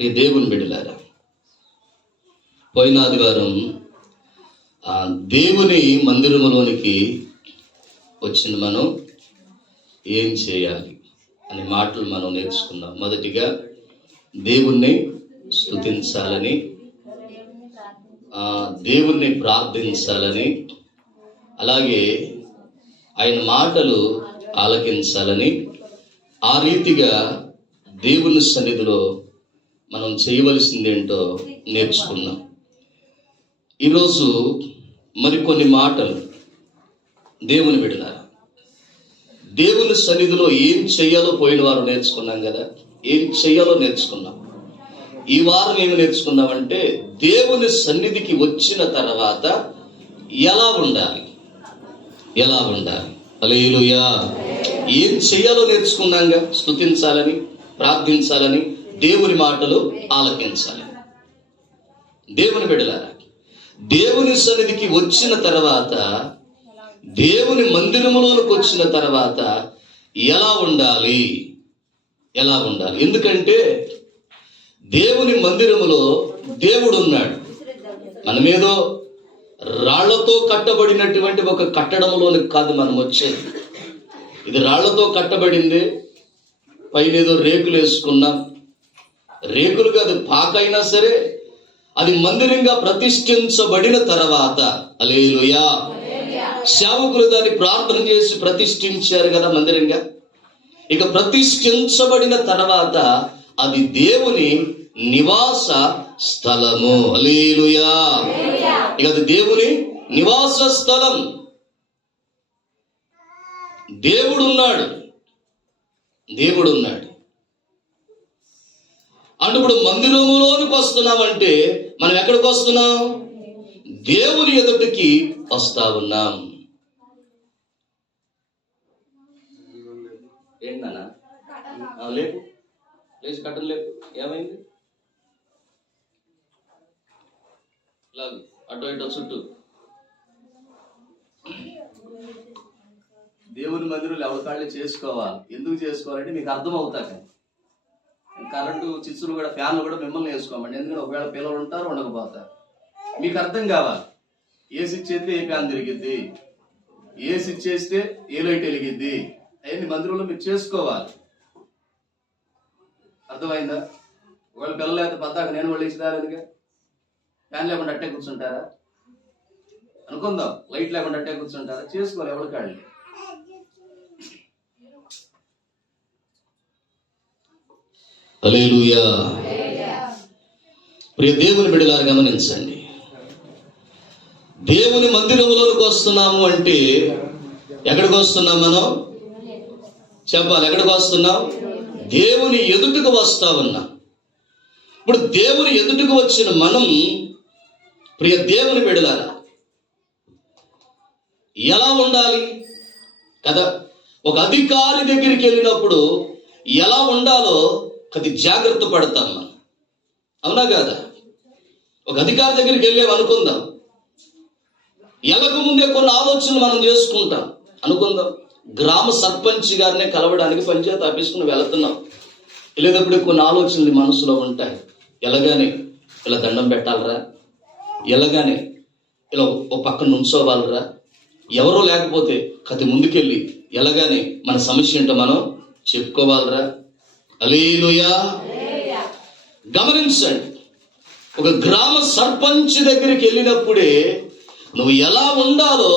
ప్రియ దేవుని బిడ్డలారా, పోయిన ఆదివారం దేవుని మందిరములోనికి వచ్చిన మనం ఏం చేయాలి అనే మాటలు మనం నేర్చుకున్నాం. మొదటిగా దేవుణ్ణి స్తుతించాలని, దేవుణ్ణి ప్రార్థించాలని, అలాగే ఆయన మాటలు ఆలకించాలని, ఆ రీతిగా దేవుని సన్నిధిలో మనం చేయవలసిందేంటో నేర్చుకున్నాం. ఈరోజు మరికొన్ని మాటలు దేవుని బిడ్డలారా, దేవుని సన్నిధిలో ఏం చెయ్యాలో పోయిన వారు నేర్చుకున్నాం కదా, ఏం చెయ్యాలో నేర్చుకున్నాం. ఈ వారం ఏమి నేర్చుకున్నామంటే దేవుని సన్నిధికి వచ్చిన తర్వాత ఎలా ఉండాలి. హల్లెలూయా. ఏం చెయ్యాలో నేర్చుకున్నాంగా. స్తుతించాలని, ప్రార్థించాలని, దేవుని మాటలు ఆలకించాలి. దేవుని బిడ్డలారా, దేవుని సన్నిధికి వచ్చిన తర్వాత, దేవుని మందిరములోనికి వచ్చిన తర్వాత ఎలా ఉండాలి. ఎందుకంటే దేవుని మందిరములో దేవుడు ఉన్నాడు. మనమేదో రాళ్లతో కట్టబడినటువంటి ఒక కట్టడంలోనికి కాదు మనం వచ్చేది. ఇది రాళ్లతో కట్టబడింది, పైన ఏదో రేకులు వేసుకున్నాం. రేకులు కాదు, పాకైనా సరే అది మందిరంగా ప్రతిష్ఠించబడిన తర్వాత, హల్లెలూయా, సేవకులు దాన్ని ప్రార్థన చేసి ప్రతిష్ఠించారు కదా మందిరంగా. ఇక ప్రతిష్ఠించబడిన తర్వాత అది దేవుని నివాస స్థలము. హల్లెలూయా. ఇక అది దేవుని నివాస స్థలం. దేవుడున్నాడు. అంటే ఇప్పుడు మందిరములోనికి వస్తున్నామంటే మనం ఎక్కడికి వస్తున్నాం? దేవుని ఎదుటికి వస్తా ఉన్నాం. ఏంటన్నా లేపు, లేచి కట్టను లేపు. ఏమైంది? లాగు అటో ఇటో చుట్టూ. దేవుని మందిరంలో ఎవరి కాళ్ళు చేసుకోవాలి. ఎందుకు చేసుకోవాలంటే మీకు అర్థం అవుతాక. కరెంటు చిచ్చులు కూడా, ఫ్యాన్లు కూడా మిమ్మల్ని వేసుకోమండి. ఎందుకంటే ఒకవేళ పిల్లలు ఉంటారు, ఉండకపోతారు. మీకు అర్థం కావాలి. ఏసి ఇచ్చేస్తే ఏ ఫ్యాన్ తిరిగిద్ది, ఏసి ఇచ్చేస్తే ఏ లైట్ వెలిగిద్ది, అవన్నీ మందిరంలో మీరు చేసుకోవాలి. అర్థమైందా? ఒకవేళ పిల్లలు అయితే పద్దాక నేను వాళ్ళు వేసినారు. ఎందుకే ఫ్యాన్ లేకుండా అట్టే కూర్చుంటారా? అనుకుందాం, లైట్ లేకుండా అట్టే కూర్చుంటారా? చేసుకోవాలి ఎవరి కాళ్ళు. హల్లెలూయా. ప్రియ దేవుని బిడ్డలారా, గమనించండి. దేవుని మందిరములోకి వస్తున్నాము అంటే ఎక్కడికి వస్తున్నాం? మనం చెప్పాలి. ఎక్కడికి వస్తున్నాం? దేవుని ఎదుటకు వస్తా ఉన్నాం. ఇప్పుడు దేవుని ఎదుటకు వచ్చిన మనం, ప్రియ దేవుని బిడ్డలారా, ఎలా ఉండాలి కదా? ఒక అధికారి దగ్గరికి వెళ్ళినప్పుడు ఎలా ఉండాలో అది జాగ్రత్త పడతాం మనం. అవునా కాదా? ఒక అధికారి దగ్గరికి వెళ్ళాం అనుకుందాం, ఎలాగ ముందే కొన్ని ఆలోచనలు మనం చేసుకుంటాం. అనుకుందాం, గ్రామ సర్పంచ్ గారినే కలవడానికి పంచాయతీ ఆఫీస్కు వెళుతున్నాం. వెళ్ళేటప్పుడు కొన్ని ఆలోచనలు మనసులో ఉంటాయి. ఎలాగానే ఇలా దండం పెట్టాలరా, ఎలాగానే ఇలా ఒక పక్కన నుంచోవాలరా, ఎవరో లేకపోతే కతి ముందుకెళ్ళి ఎలాగానే మన సమస్య ఏంటో మనం చెప్పుకోవాలరా. హల్లెలూయా. గమనించండి, ఒక గ్రామ సర్పంచ్ దగ్గరికి వెళ్ళినప్పుడే నువ్వు ఎలా ఉండాలో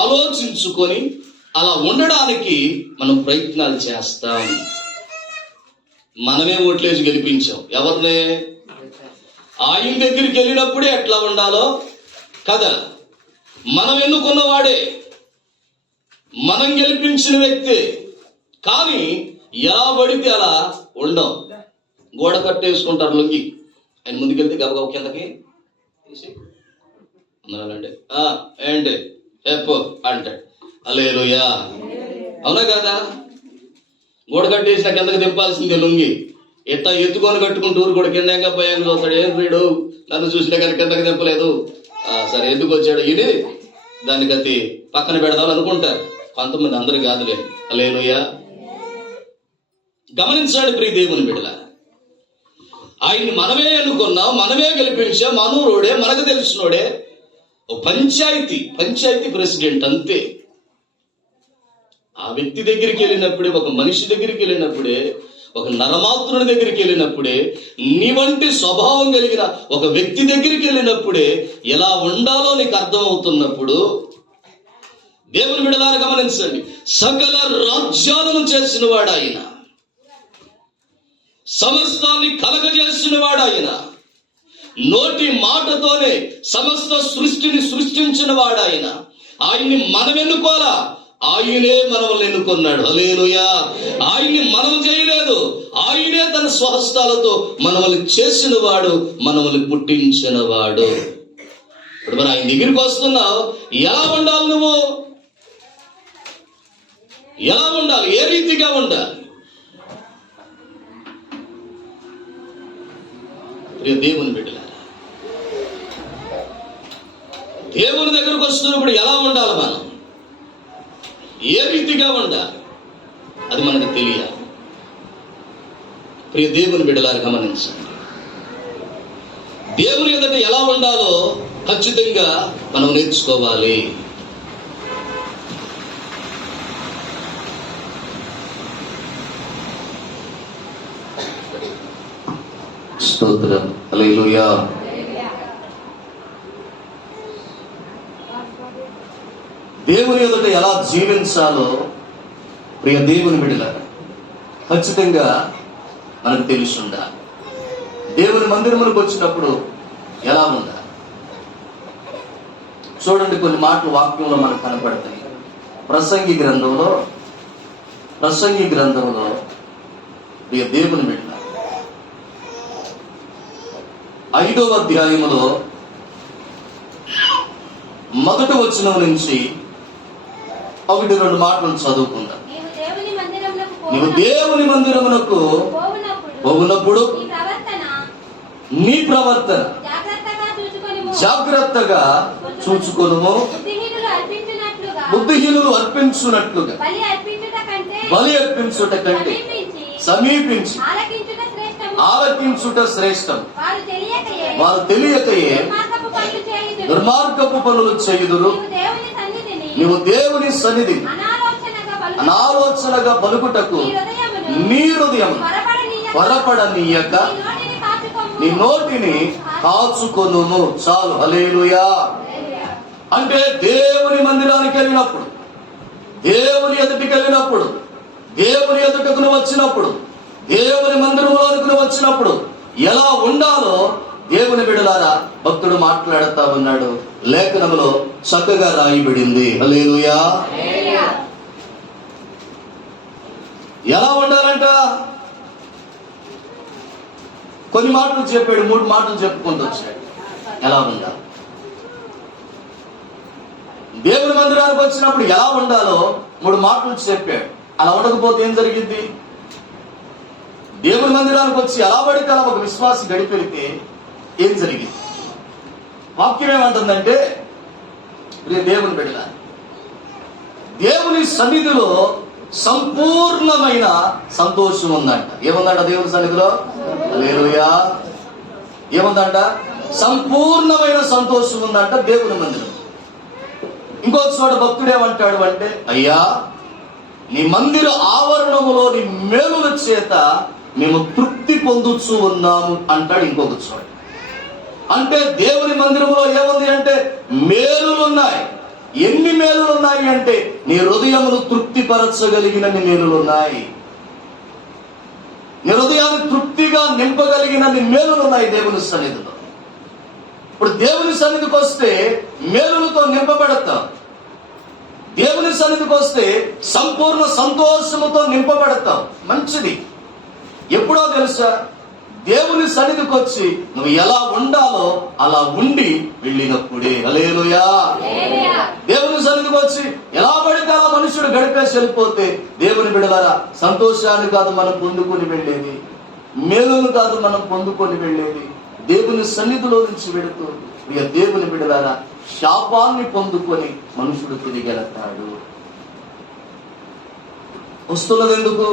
ఆలోచించుకొని అలా ఉండడానికి మనం ప్రయత్నాలు చేస్తాం. మనమే ఓట్లేసి గెలిపించాం ఎవరినే? ఆయన దగ్గరికి వెళ్ళినప్పుడే ఎట్లా ఉండాలో కదా. మనం ఎన్నుకున్నవాడే, మనం గెలిపించిన వ్యక్తి. కానీ ఎలా పడితే అలా ఉండవు. గోడ కట్టేసుకుంటారు లొంగి. ఆయన ముందుకెళ్తే గబగబ కిందకి తీసి అంటే ఏంటి చెప్పు అంటాడు. హల్లెలూయా. అవునా కదా? గోడ కట్టేసిన కిందకి దింపాల్సిందే లొంగి. ఎట్టా ఎత్తుకొని కట్టుకుంటూ ఊరు కూడా కింద పోయాను చూస్తాడు. ఏం వీడు నన్ను చూసినా కానీ కిందకి దింపలేదు, సరే ఎందుకు వచ్చాడు ఇది, దానికి అది పక్కన పెడదాం అనుకుంటారు కొంతమంది. అందరు కాదులే. హల్లెలూయా. గమనించాడు ప్రియ దేవుని బిడ్డలారా, ఆయన్ని మనమే ఎన్నుకున్నాం, మనమే గెలిపించాం, మనూరోడే, మనకు తెలిసినోడే. ఓ పంచాయతీ ప్రెసిడెంట్ అంతే. ఆ వ్యక్తి దగ్గరికి వెళ్ళినప్పుడే, ఒక మనిషి దగ్గరికి వెళ్ళినప్పుడే, ఒక నరమాత్రుడి దగ్గరికి వెళ్ళినప్పుడే, నీ వంటి స్వభావం కలిగిన ఒక వ్యక్తి దగ్గరికి వెళ్ళినప్పుడే ఎలా ఉండాలో నీకు అర్థమవుతున్నప్పుడు, దేవుని బిడ్డలారా గమనించండి, సకల రాజ్యాలను చేసిన వాడు ఆయన, సమస్తాన్ని కలగజేసిన వాడు ఆయన, నోటి మాటతోనే సమస్త సృష్టిని సృష్టించిన వాడు ఆయన. ఆయన్ని మనం ఎన్నుకోలా, ఆయనే మనల్ని ఎన్నుకున్నాడు. హల్లెలూయా. ఆయన్ని మనం చేయలేదు, ఆయనే తన స్వహస్తాలతో మనల్ని చేసిన వాడు, మనల్ని పుట్టించిన వాడు. ఇప్పుడు మరి ఆయన దగ్గరికి వస్తున్నావు, ఎలా ఉండాలి? నువ్వు ఎలా ఉండాలి? ఏ రీతిగా ఉండాలి? దేవుని బిడ్డలారా, దేవుని దగ్గరకు వస్తున్నప్పుడు ఎలా ఉండాలి? మనం ఏ రీతిగా ఉండాలి? అది మనకు తెలియాలి. ప్రియ దేవుని బిడ్డలారా గమనించండి, దేవుని ఎదుట ఎలా ఉండాలో ఖచ్చితంగా మనం నేర్చుకోవాలి. స్తోత్రం. హల్లెలూయా. దేవుని ఎదుట ఎలా జీవించాలో ప్రియ దేవుని బిడ్డలారా ఖచ్చితంగా మనకు తెలిసి ఉండాలి. దేవుని మందిరములకు వచ్చినప్పుడు ఎలా ఉండాలి? చూడండి, కొన్ని మాటలు వాక్యంలో మనకు కనపడతాయి. ప్రసంగి గ్రంథంలో ప్రియ దేవుని బిడ్డలారా 5వ అధ్యాయములో 1వ వచనం నుంచి 1-2 మాటలు చదువుకుందాం. నీవు దేవుని మందిరమునకు పోవునప్పుడు నీ ప్రవర్తన జాగ్రత్తగా చూచుకొనుము. బుద్ధిహీనులు అర్పించునట్లుగా బలి అర్పించుట కంటే సమీపించి ఆలకించుట శ్రేష్టం. వారు తెలియకయే దుర్మార్గపు పనులు చేయుదురు. నీవు దేవుని సన్నిధి అనాలోచనగా పలుకుటకు నీ హృదయం పొరపడనీయక నీ నోటిని కాచుకొనుము. చాలు. హల్లెలూయా. అంటే దేవుని మందిరానికి వెళ్ళినప్పుడు, దేవుని ఎదుటికి వెళ్ళినప్పుడు, దేవుని ఎదుటకు వచ్చినప్పుడు, దేవుని మందిరంలోనికి వచ్చినప్పుడు ఎలా ఉండాలో దేవుని బిడ్డలారా భక్తుడు మాట్లాడుతా ఉన్నాడు. లేఖనములో చక్కగా రాయబడింది. హల్లెలూయా. ఎలా ఉండాలంట? కొన్ని మాటలు చెప్పాడు, 3 మాటలు చెప్పుకుంటూ వచ్చాడు. ఎలా ఉండాలి? దేవుని మందిరానికి వచ్చినప్పుడు ఎలా ఉండాలో 3 మాటలు చెప్పాడు. అలా ఉండకపోతే ఏం జరిగింది? దేవుని మందిరానికి వచ్చి ఎలా పడితే అలా ఒక విశ్వాసి గడిపెడితే ఏం జరిగింది? వాక్యం ఏమంటుందంటే, దేవుని బిడ్డల, దేవుని సన్నిధిలో సంపూర్ణమైన సంతోషం ఉందంట. ఏముందంట దేవుని సన్నిధిలో? హల్లెలూయా. ఏముందంట? సంపూర్ణమైన సంతోషం ఉందంట దేవుని మందిరం. ఇంకో చోట భక్తుడు ఏమంటాడు అంటే, అయ్యా నీ మందిర ఆవరణములో నీ మేలుల చేత మేము తృప్తి పొందుచూ ఉన్నాము అంటాడు ఇంకొక చోట. అంటే దేవుని మందిరంలో ఏముంది అంటే మేలులు ఉన్నాయి. ఎన్ని మేలులు ఉన్నాయి అంటే నీ హృదయమును తృప్తిపరచగలిగినన్ని మేలులు ఉన్నాయి. నీ హృదయాన్ని తృప్తిగా నింపగలిగినన్ని మేలులు ఉన్నాయి దేవుని సన్నిధిలో. ఇప్పుడు దేవుని సన్నిధికి వస్తే మేలులతో నింపబడతాం. దేవుని సన్నిధికి వస్తే సంపూర్ణ సంతోషముతో నింపబడతాం. మంచిది. ఎప్పుడో తెలుసా? దేవుని సన్నిధికి వచ్చి నువ్వు ఎలా ఉండాలో అలా ఉండి వెళ్ళినప్పుడే. హల్లెలూయా. దేవుని సన్నిధికి వచ్చి ఎలా పడితే అలా మనుషుడు గడిపేసి వెళ్ళిపోతే దేవుని బిడ్డలారా సంతోషాన్ని కాదు మనం పొందుకొని వెళ్ళేది, మేలును కాదు మనం పొందుకొని వెళ్ళేది. దేవుని సన్నిధిలో నుంచి వెళుతూ దేవుని బిడ్డలారా శాపాన్ని పొందుకొని మనుషుడు తిరిగి వెళతాడు. వస్తున్నది ఎందుకు?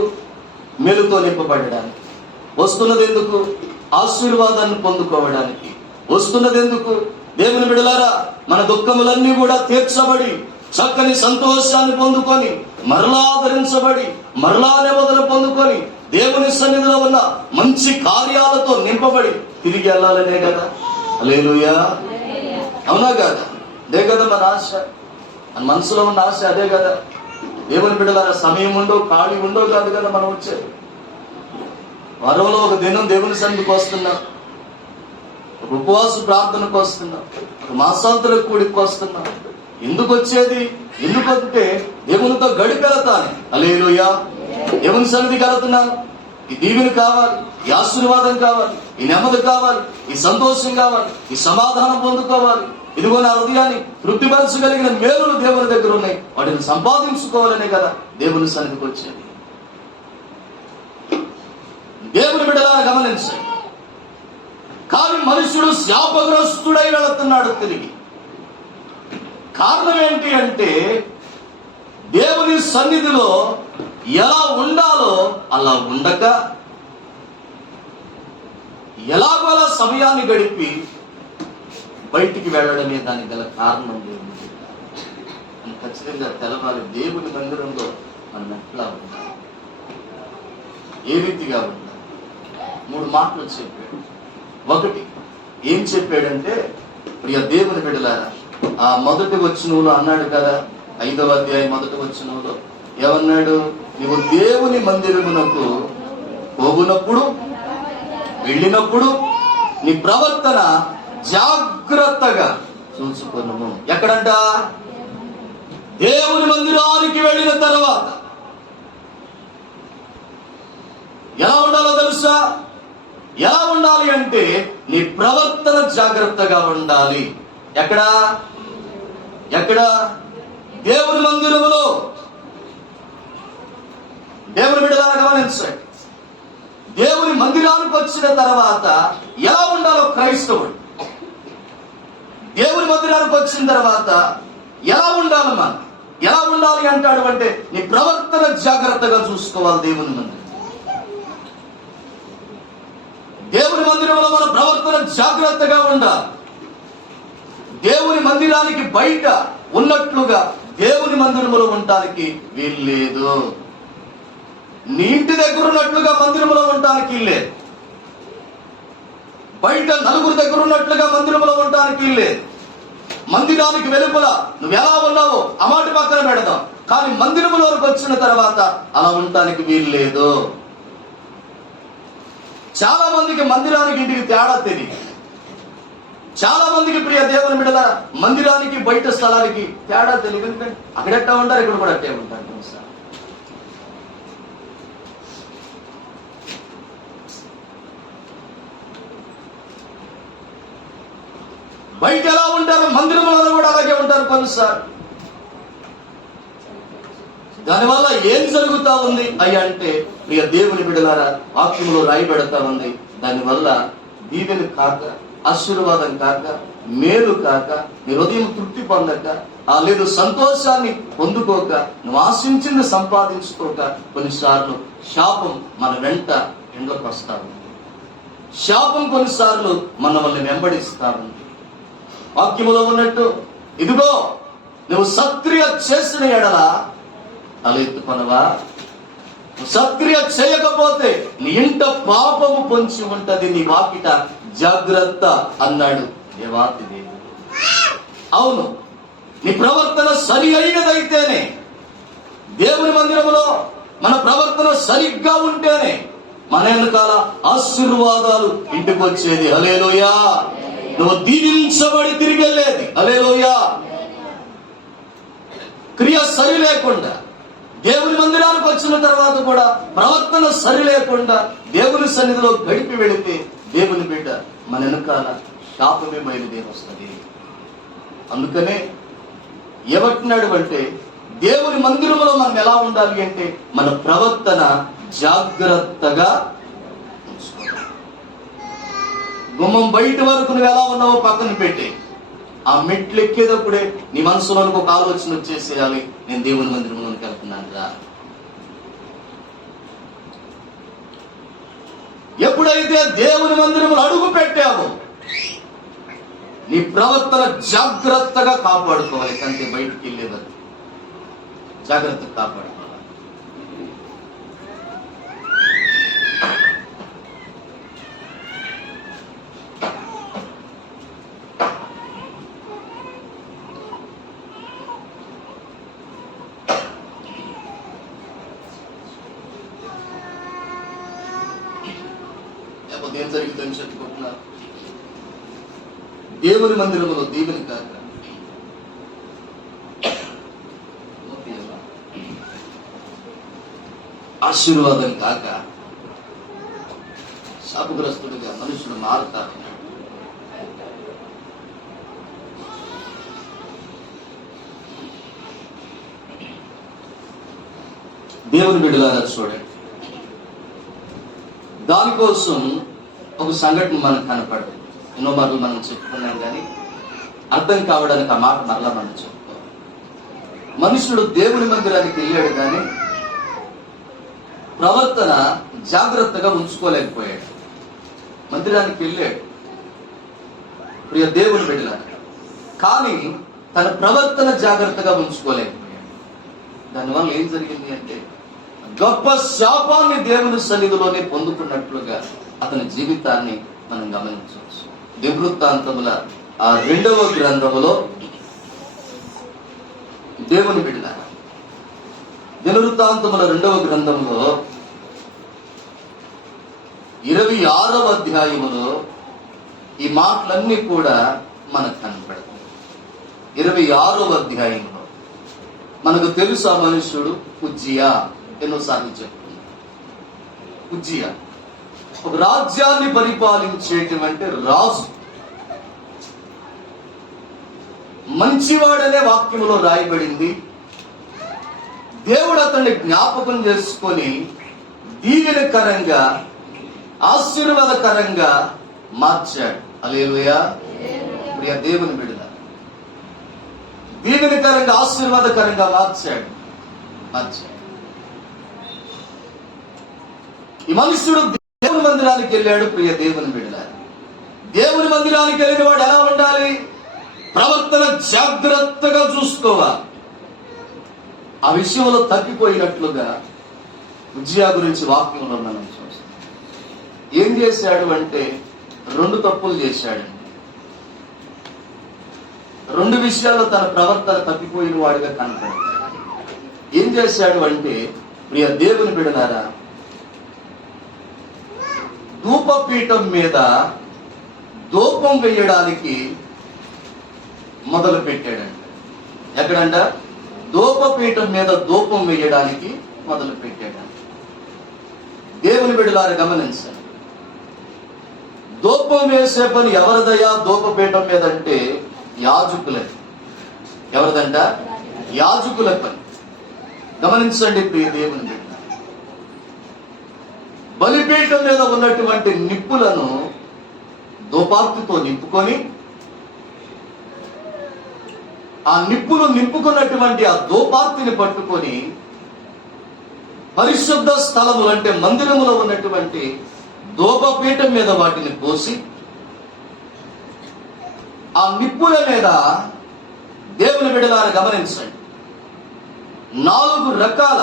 మేలుతో నింపబడడానికి. వస్తున్నది ఎందుకు? ఆశీర్వాదాన్ని పొందుకోవడానికి. వస్తున్నది ఎందుకు? దేవుని బిడ్డలారా, మన దుఃఖములన్నీ కూడా తీర్చబడి చక్కని సంతోషాన్ని పొందుకొని మరలా ధరించబడి మరలా నెమ్మదిని పొందుకొని దేవుని సన్నిధిలో ఉన్న మంచి కార్యాలతో నింపబడి తిరిగి వెళ్ళాలనే కదా. హల్లెలూయా. అవునా కదా? అదే కదా మన ఆశ, మన మనసులో ఉన్న ఆశ అదే కదా. దేవుని బిడ్డలారా, సమయం ఉండో ఖాళీ ఉండో కాదు కదా మనం వచ్చేది. వారంలో ఒక దినం దేవుని సన్నిధికి వస్తున్నాం, ఒక ఉపవాస ప్రార్థనకు వస్తున్నాం, ఒక మాసాంతర కూడికి వస్తున్నాం. ఎందుకు వచ్చేది? ఎందుకంటే దేవునితో గడిపెడతాను. హల్లెలూయా. దేవుని సన్నిధికి వెళుతున్నాను, ఈ దీవెన కావాలి, ఈ ఆశీర్వాదం కావాలి, ఈ నెమ్మది కావాలి, ఈ సంతోషం కావాలి, ఈ సమాధానం పొందుకోవాలి. ఇదిగో నా హృదయాన్ని తృప్తిపరచగలిగిన మేలులు దేవుని దగ్గర ఉన్నాయి, వాటిని సంపాదించుకోవాలనే కదా దేవుని సన్నిధికి వచ్చేది. దేవుని బిడ్డలారా గమనించండి. కానీ మనుషుడు శాపగ్రస్తుడై వెళుతున్నాడు తిరిగి. కారణం ఏంటి అంటే దేవుని సన్నిధిలో ఎలా ఉండాలో అలా ఉండక, ఎలాగోలా సమయాన్ని గడిపి బయటికి వెళ్ళడమే దానికి గల కారణం. దేవుని అని ఖచ్చితంగా తెలవాలి. దేవుని మందిరంలో మనం ఎట్లా ఉండాలి, ఏ రీతిగా ఉండాలి. 3 మాటలు చెప్పాడు. ఒకటి ఏం చెప్పాడంటే, ప్రియ దేవుని బిడ్డలారా, ఆ మొదటి వచనంలో అన్నాడు కదా, 5వ అధ్యాయం మొదటి వచనంలో ఏమన్నాడు? నువ్వు దేవుని మందిరమునకు పోగునప్పుడు, వెళ్ళినప్పుడు నీ ప్రవర్తన జాగ్రత్తగా చూసుకున్నాము. ఎక్కడంట? దేవుని మందిరానికి వెళ్ళిన తర్వాత. ఎలా ఉండాలో తెలుసా? ఎలా ఉండాలి అంటే నీ ప్రవర్తన జాగ్రత్తగా ఉండాలి. ఎక్కడ? దేవుని మందిరములో. దేవుని బిడ్డలారా గమనించండి. దేవుని మందిరానికి వచ్చిన తర్వాత ఎలా ఉండాలో క్రైస్తవుడు. దేవుని మందిరానికి వచ్చిన తర్వాత ఎలా ఉండాలి? మనం ఎలా ఉండాలి అంటాడు అంటే నీ ప్రవర్తన జాగ్రత్తగా చూసుకోవాలి. దేవుని మందిరం, దేవుని మందిరంలో మన ప్రవర్తన జాగ్రత్తగా ఉండాలి. దేవుని మందిరానికి బయట ఉన్నట్లుగా దేవుని మందిరంలో ఉండటానికి వీల్లేదు. నీ ఇంటి దగ్గర ఉన్నట్లుగా మందిరంలో ఉండటానికి లేదు. బయట నలుగురు దగ్గర ఉన్నట్లుగా మందిరంలో ఉండటానికి లేదు. మందిరానికి వెలుపల నువ్వు ఎలా ఉన్నావో ఆ మాట పక్కన పెడదాం, కానీ మందిరంలోకి వచ్చిన తర్వాత అలా ఉండటానికి వీల్లేదు. చాలా మందికి మందిరానికి ఇంటికి తేడా తెలియదు. చాలా మందికి ప్రియ దేవుని బిడ్డల మందిరానికి బయట స్థలానికి తేడా తెలియదు. ఎందుకంటే అక్కడెట్టా ఉంటారు, ఇక్కడ కూడా అట్టే ఉంటారు. బయట ఎలా ఉంటారు, మందిరంలో కూడా అలాగే ఉంటారు కొన్నిసార్లు. దానివల్ల ఏం జరుగుతా ఉంది అయ్యా అంటే, ప్రియ దేవుని బిడ్డలారా, వాక్యంలో రాయబడతా ఉంది. దానివల్ల దీవెన కాక, ఆశీర్వాదం కాక, మేలు కాక, నీ హృదయం తృప్తి పొందక, లేదు సంతోషాన్ని పొందుకోక, నువ్వు ఆశించింది సంపాదించుకోక, కొన్నిసార్లు శాపం మన వెంట ఎండ్లకు వస్తా ఉంది. శాపం కొన్నిసార్లు మనల్ని వెంబడిస్తా ఉంది. వాక్యములో ఉన్నట్టు, ఇదిగో నువ్వు సత్క్రియ చేసిన ఎడల తలెత్తుకొనవా, సత్క్రియ చేయకపోతే నీ ఇంట పాపము పొంచి ఉంటది, నీ వాకిట జాగ్రత్త అన్నాడు దేవాతి దేవుడు. అవును, నీ ప్రవర్తన సరి అయినదైతేనే, దేవుని మందిరంలో మన ప్రవర్తన సరిగ్గా ఉంటేనే మన వెనకాల ఆశీర్వాదాలు ఇంటికి వచ్చేది. హల్లెలూయా. నువ్వు దీవించబడి తిరిగి వెళ్ళేది. హల్లెలూయా. క్రియ సరి లేకుండా, దేవుని మందిరానికి వచ్చిన తర్వాత కూడా ప్రవర్తన సరి లేకుండా దేవుని సన్నిధిలో గడిపి వెళితే దేవుని బిడ్డ మన వెనకాల శాపమే బయలుదేరి వస్తుంది. అందుకనే ఏమంటున్నాడు అంటే, దేవుని మందిరంలో మనం ఎలా ఉండాలి అంటే మన ప్రవర్తన జాగ్రత్తగా ఉంచుకోవాలి. గుమ్మం బయట వరకు నువ్వు ఎలా ఉన్నావో పక్కన పెట్టి, ఆ మెట్లు ఎక్కేటప్పుడే నీ మనసులోనికి ఒక ఆలోచన వచ్చేసేయాలి, నేను దేవుని మందిరంలోనికి వెళ్తున్నాను రా. ఎప్పుడైతే దేవుని మందిరములు అడుగు పెట్టావో నీ ప్రవర్తన జాగ్రత్తగా కాపాడుకోవాలి. కంటే బయటికి వెళ్ళేవారు జాగ్రత్తగా కాపాడుకోవాలి. ఏం జరుగుతుందని చెప్పుకుంటున్నారు. దేవుని మందిరంలో దీవెని కాక ఆశీర్వాదం కాక శాపగ్రస్తుడిగా మనుషులు మారుతారు. దేవుని బిడ్డలారా చూడండి, దానికోసం ఒక సంఘటన మనకు కనపడదు. ఎన్నో మార్లు మనం చెప్పుకున్నాం, కానీ అర్థం కావడానికి ఆ మాట మరలా మనం చెప్పుకోవాలి. మనుషుడు దేవుని మందిరానికి వెళ్ళాడు, కానీ ప్రవర్తన జాగ్రత్తగా ఉంచుకోలేకపోయాడు. మందిరానికి వెళ్ళాడు ప్రియ దేవుని బిడ్డలారా, కానీ తన ప్రవర్తన జాగ్రత్తగా ఉంచుకోలేకపోయాడు. దానివల్ల ఏం జరిగింది అంటే గొప్ప శాపాన్ని దేవుని సన్నిధిలోనే పొందుకున్నట్లుగా అతని జీవితాన్ని మనం గమనించవచ్చు. దివృత్తాంతముల 2వ గ్రంథములో దేవుని బిడ్డలారా, దినవృత్తాంతముల 2వ గ్రంథంలో 26వ అధ్యాయములో ఈ మాటలన్నీ కూడా మనకు కనపడతాయి. 26వ అధ్యాయంలో మనకు తెలుసు ఆ మనుష్యుడు ఉజ్జియా. ఎన్నోసార్లు చెప్తున్నా, ఉజ్జియా ఒక రాజ్యాన్ని పరిపాలించేటువంటి రాజు, మంచివాడనే వాక్యములో రాయబడింది. దేవుడు అతన్ని జ్ఞాపకం చేసుకొని దీవెనకరంగా ఆశీర్వాదకరంగా మార్చాడు. హల్లెలూయా. ప్రియ దేవుని బిడ్డలారా, దీవెనకరంగా ఆశీర్వాదకరంగా మార్చాడు. ఈ మనుషుడు దేవుని మందిరానికి వెళ్ళాడు. ప్రియ దేవుని బిడ్డలారా, దేవుని మందిరానికి వెళ్ళిన వాడు ఎలా ఉండాలి? ప్రవర్తన జాగ్రత్తగా చూసుకోవాలి. ఆ విషయంలో తప్పిపోయినట్లుగా ఉజ్జియా గురించి వాక్యంలో మనం చూస్తాం. ఏం చేశాడు అంటే 2 తప్పులు చేశాడండి. 2 విషయాల్లో తన ప్రవర్తన తప్పిపోయిన వాడిగా కనపడతాడు. ఏం చేశాడు అంటే ప్రియ దేవుని బిడ్డలారా, ధూపపీఠం మీద ధూపం వేయడానికి మొదలు పెట్టాడంట. ఎక్కడంట? ధూపపీఠం మీద ధూపం వేయడానికి మొదలు పెట్టాడంట. దేవుని బిడ్డలారా గమనించండి, ధూపం వేసే పని ఎవరిదయా? ధూపపీఠం మీద అంటే యాజకులే. ఎవరిదంట? యాజకుల పని. గమనించండి ప్రియ దేవుని బిడ్డ, బలిపీఠం మీద ఉన్నటువంటి నిప్పులను ధూపార్తితో నింపుకొని ఆ నిప్పులు నింపుకున్నటువంటి ఆ ధూపార్తిని పట్టుకొని పరిశుద్ధ స్థలములు అంటే మందిరములో ఉన్నటువంటి ధూపపీఠం మీద వాటిని పోసి ఆ నిప్పుల మీద దేవుని బిడ్డలారా గమనించండి, 4 రకాల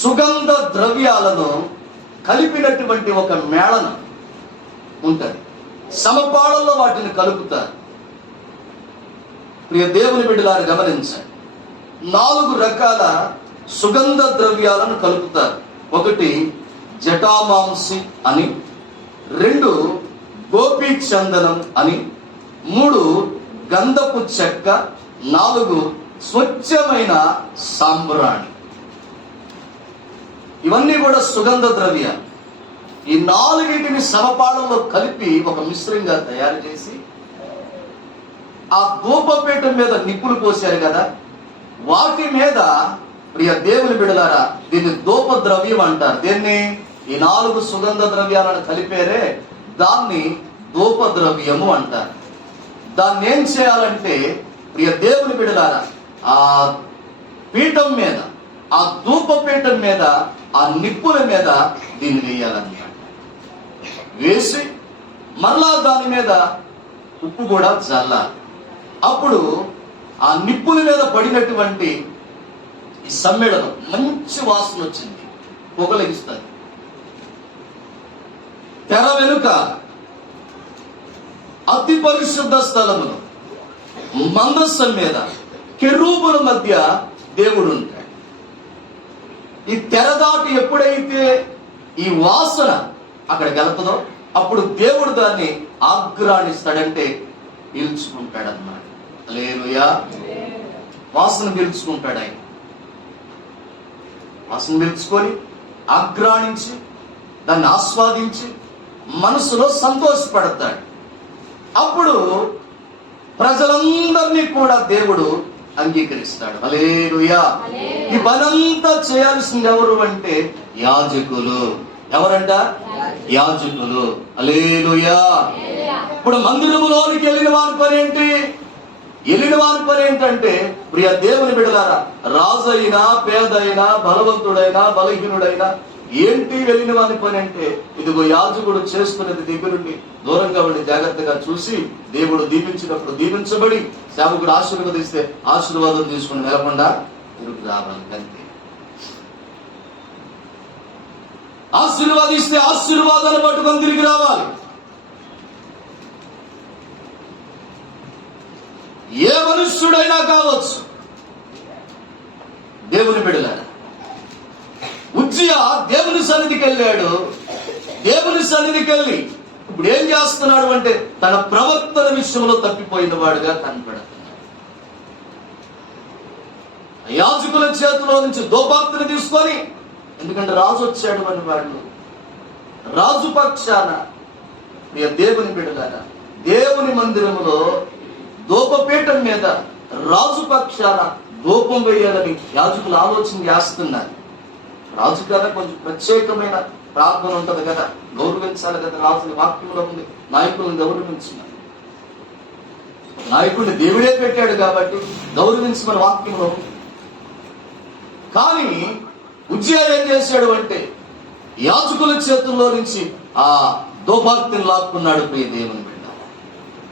సుగంధ ద్రవ్యాలను కలిపినటువంటి ఒక మేళనం ఉంటుంది. సమపాళల్లో వాటిని కలుపుతారు. ప్రియ దేవుని బిడ్డలారా గమనించండి, 4 రకాల సుగంధ ద్రవ్యాలను కలుపుతారు. 1 జటామాంసి అని, 2 గోపీ చందనం అని, 3 గంధపు చెక్క, 4 స్వచ్ఛమైన సాంబ్రాణి. ఇవన్నీ కూడా సుగంధ ద్రవ్యాలు. ఈ 4 సమపాళంలో కలిపి ఒక మిశ్రంగా తయారు చేసి ఆ ధూపపీఠం మీద నిప్పులు పోశారు కదా, వాటి మీద ప్రియ దేవుని బిడ్డలారా దీన్ని ధూప ద్రవ్యం అంటారు. దీన్ని ఈ 4 సుగంధ ద్రవ్యాలను కలిపేరే దాన్ని ధూప ద్రవ్యము అంటారు. దాన్ని ఏం చేయాలంటే ప్రియ దేవుని బిడ్డలారా ఆ పీఠం మీద, ఆ ధూపపీఠం మీద ఆ నిప్పుల మీద దీన్ని వేయాలన్నమాట. వేసి మరలా దాని మీద ఉప్పు కూడా చల్లాలి. అప్పుడు ఆ నిప్పుల మీద పడినటువంటి ఈ సమ్మేళనం మంచి వాసన వచ్చింది, పొగలగిస్తుంది. తెర వెనుక అతి పరిశుద్ధ స్థలమును మందస్సం మీద కెరూబుల మధ్య దేవుడు ఉంటాడు. ఈ తెర దాటి ఎప్పుడైతే ఈ వాసన అక్కడికి వెళ్తుందో అప్పుడు దేవుడు దాన్ని ఆగ్రానిస్తాడంటే పీల్చుకుంటాడన్నమాట. హల్లెలూయా. వాసన పీల్చుకుంటాడు ఆయన. వాసన పీల్చుకొని ఆగ్రానించి దాన్ని ఆస్వాదించి మనసులో సంతోషపడతాడు. అప్పుడు ప్రజలందరినీ కూడా దేవుడు అంగీకరిస్తాడు. హల్లెలూయా. ఈ పనంతా చేయాల్సింది ఎవరు అంటే యాజకులు. ఎవరంట? యాజకులు. హల్లెలూయా. ఇప్పుడు మందిరములోనికి వెళ్ళిన వారి పని ఏంటి? వెళ్ళిన వారి పని ఏంటంటే, ప్రియ దేవుని బిడ్డలారా, రాజైనా పేదైనా బలవంతుడైనా బలహీనుడైనా ఏంటి వెళ్ళిన వారి పని అంటే, ఇదిగో యాజకుడు చేస్తున్నది దగ్గరుండి దూరంగా ఉండి జాగ్రత్తగా చూసి దేవుడు దీవించినప్పుడు దీవించబడి, సేవకుడు ఆశీర్వదిస్తే ఆశీర్వాదం తీసుకుని వెళ్లకుండా తిరుగు రావాలి. అంతే. ఆశీర్వాదిస్తే ఆశీర్వాదాన్ని పట్టుకొని తిరిగి రావాలి. ఏ మనుష్యుడైనా కావచ్చు. దేవుని బిడ్డలారా, ఉజ్జియా దేవుని సన్నిధికి వెళ్ళాడు. దేవుని సన్నిధికి వెళ్ళి ఇప్పుడు ఏం చేస్తున్నాడు అంటే తన ప్రవర్తన విషయంలో తప్పిపోయిన వాడుగా కనపడుతున్నాడు. యాజకుల చేతిలో నుంచి దోపాత్రని తీసుకొని, ఎందుకంటే రాజు వచ్చాడు అని వాళ్ళు రాజు పక్షాన దేవుని బిడ్డలారా, దేవుని మందిరములో ధూపపీఠం మీద రాజు పక్షాన ధూపం వేయాలని యాజకులు ఆలోచన చేస్తున్నారు. రాజు కదా కొంచెం ప్రత్యేకమైన ప్రార్థన ఉంటది కదా, గౌరవించాలి కదా. రాజుని వాక్యంలో ఉంది నాయకులను గౌరవించున్నారు. నాయకుడిని దేవుడే పెట్టాడు కాబట్టి గౌరవించమని వాక్యంలో ఉంది. కానీ ఉజ్జియా ఏం చేశాడు అంటే యాజకుల చేతుల్లో నుంచి ఆ ధూపార్తిని లాక్కున్నాడు. ప్రియ దేవుని బిడ్డ,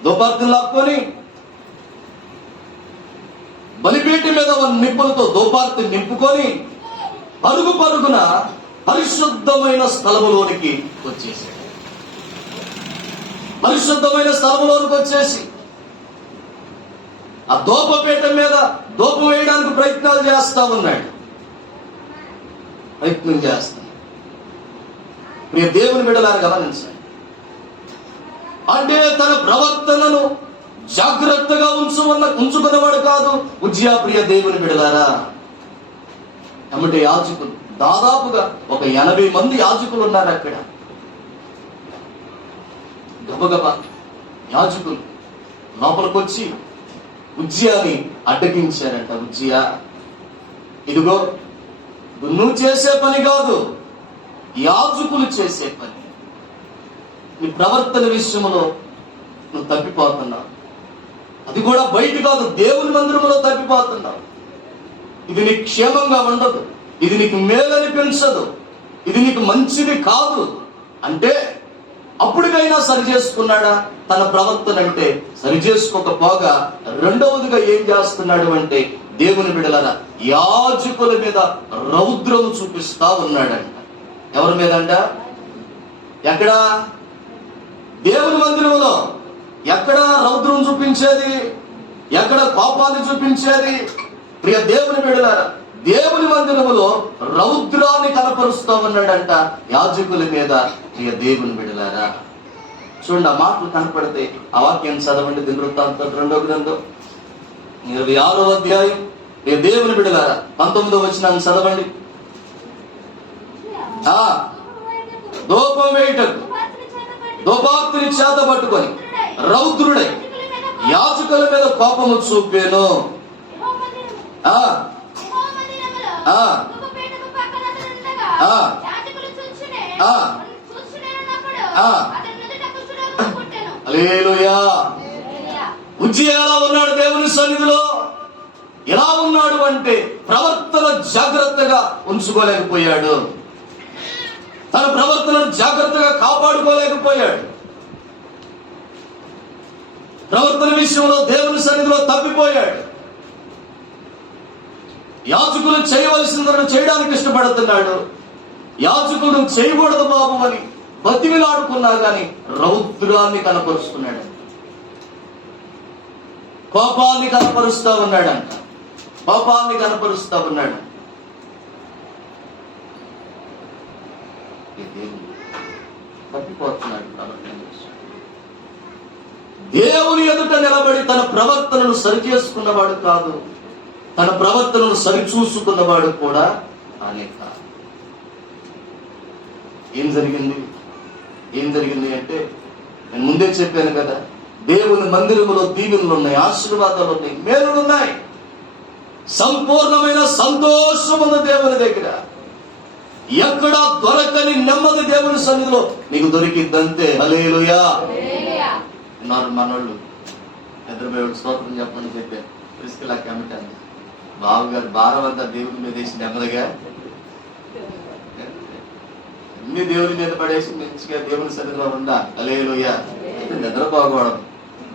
ధూపార్తిని లాక్కొని బలిపీఠం మీద నిప్పులతో ధూపార్తిని నింపుకొని పరుగు పరుగున పరిశుద్ధమైన స్థలములోనికి వచ్చేసాడు. పరిశుద్ధమైన స్థలములోనికి వచ్చేసి ఆ ధూపపీఠం మీద ధూపం వేయడానికి ప్రయత్నాలు చేస్తా ఉన్నాడు. ప్రయత్నం చేస్తాడు. ప్రియ దేవుని బిడ్డలారా గమనించండి. అంటే తన ప్రవర్తనను జాగ్రత్తగా ఉంచుకున్నవాడు కాదు ఉజ్జియా. ప్రియ దేవుని బిడ్డలారా, అంటే యాజకులు దాదాపుగా ఒక 80 మంది యాజకులు ఉన్నారు అక్కడ. గబగబా యాజకులు లోపలికొచ్చి ఉజ్జియాని అడ్డగించారంట. ఉజ్జియా, ఇదిగో నువ్వు చేసే పని కాదు, యాజకులు చేసే పని. నీ ప్రవర్తన విషయంలో నువ్వు తప్పిపోతున్నావు. అది కూడా బయట కాదు, దేవుని మందిరంలో తప్పిపోతున్నావు. ఇది నీకు క్షేమంగా ఉండదు, ఇది నీకు మేలనిపించదు, ఇది నీకు మంచిది కాదు అంటే అప్పటికైనా సరి చేసుకున్నాడా? తన ప్రవర్తన అంటే సరి చేసుకోకపోగా రెండవదిగా ఏం చేస్తున్నాడు అంటే దేవుని బిడ్డలారా యాజకుల మీద రౌద్రము చూపిస్తా ఉన్నాడంట. ఎవరి మీద అంట? ఎక్కడ? దేవుని మందిరంలో. ఎక్కడ రౌద్రం చూపించేది? ఎక్కడ కోపాన్ని చూపించేది? ప్రియ దేవుని బిడ్డలారా, దేవుని మందిరములో రౌద్రాన్ని కనపరుస్తా ఉన్నాడంట యాజకుల మీద. ప్రియ దేవుని బిడ్డలారా, చూడండి, ఆ మాటలు కనపడితే ఆ వాక్యాన్ని చదవండి. దినవృత్తాంతం 2వ గ్రంథం 26వ అధ్యాయం. ప్రియ దేవుని బిడ్డలారా 19వ వచనాన్ని చదవండి. ధూపం వేయుటకు ధూపార్తిని చేత పట్టుకొని రౌద్రుడై యాజకుల మీద కోపము చూపాను. హల్లెలూయా. ఉజ్జియా ఎలా ఉన్నాడు దేవుని సన్నిధిలో? ఎలా ఉన్నాడు అంటే ప్రవర్తన జాగ్రత్తగా ఉంచుకోలేకపోయాడు. తన ప్రవర్తనను జాగ్రత్తగా కాపాడుకోలేకపోయాడు. ప్రవర్తన విషయంలో దేవుని సన్నిధిలో తప్పిపోయాడు. యాజకులు చేయవలసింది చేయడానికి ఇష్టపడుతున్నాడు. యాజకులు చేయకూడదు బాబు అని బతిమిలాడుకున్నా గాని రౌద్రాన్ని కనపరుస్తున్నాడు, కోపాన్ని కనపరుస్తా ఉన్నాడంట, కోపాన్ని కనపరుస్తా ఉన్నాడు. తప్పిపోతున్నాడు. దేవుని ఎదుట నిలబడి తన ప్రవర్తనను సరిచేసుకున్నవాడు కాదు, తన ప్రవర్తనను సరిచూసుకున్నవాడు కూడా అనేక. ఏం జరిగింది అంటే నేను ముందే చెప్పాను కదా, దేవుని మందిరములో దీవెనలు ఉన్నాయి, ఆశీర్వాదాలు ఉన్నాయి, మేలులు ఉన్నాయి, సంపూర్ణమైన సంతోషం ఉన్న దేవుని దగ్గర. ఎక్కడా దొరకని నెమ్మది దేవుని సన్నిధిలో నీకు దొరికిద్దంతే. హల్లెలూయా. మనోళ్ళు నిద్రపోయి స్తోత్రం చెప్పమని చెప్పారు. ప్రిస్కిలా కమిటాను బాబు గారు భారం అంతా దేవుని మీద వేసి నెమ్మదిగా అన్ని దేవుని మీద పడేసి మంచిగా దేవుని సన్నిధిలో ఉండా. హల్లెలూయా. నిద్రపోకూడదు,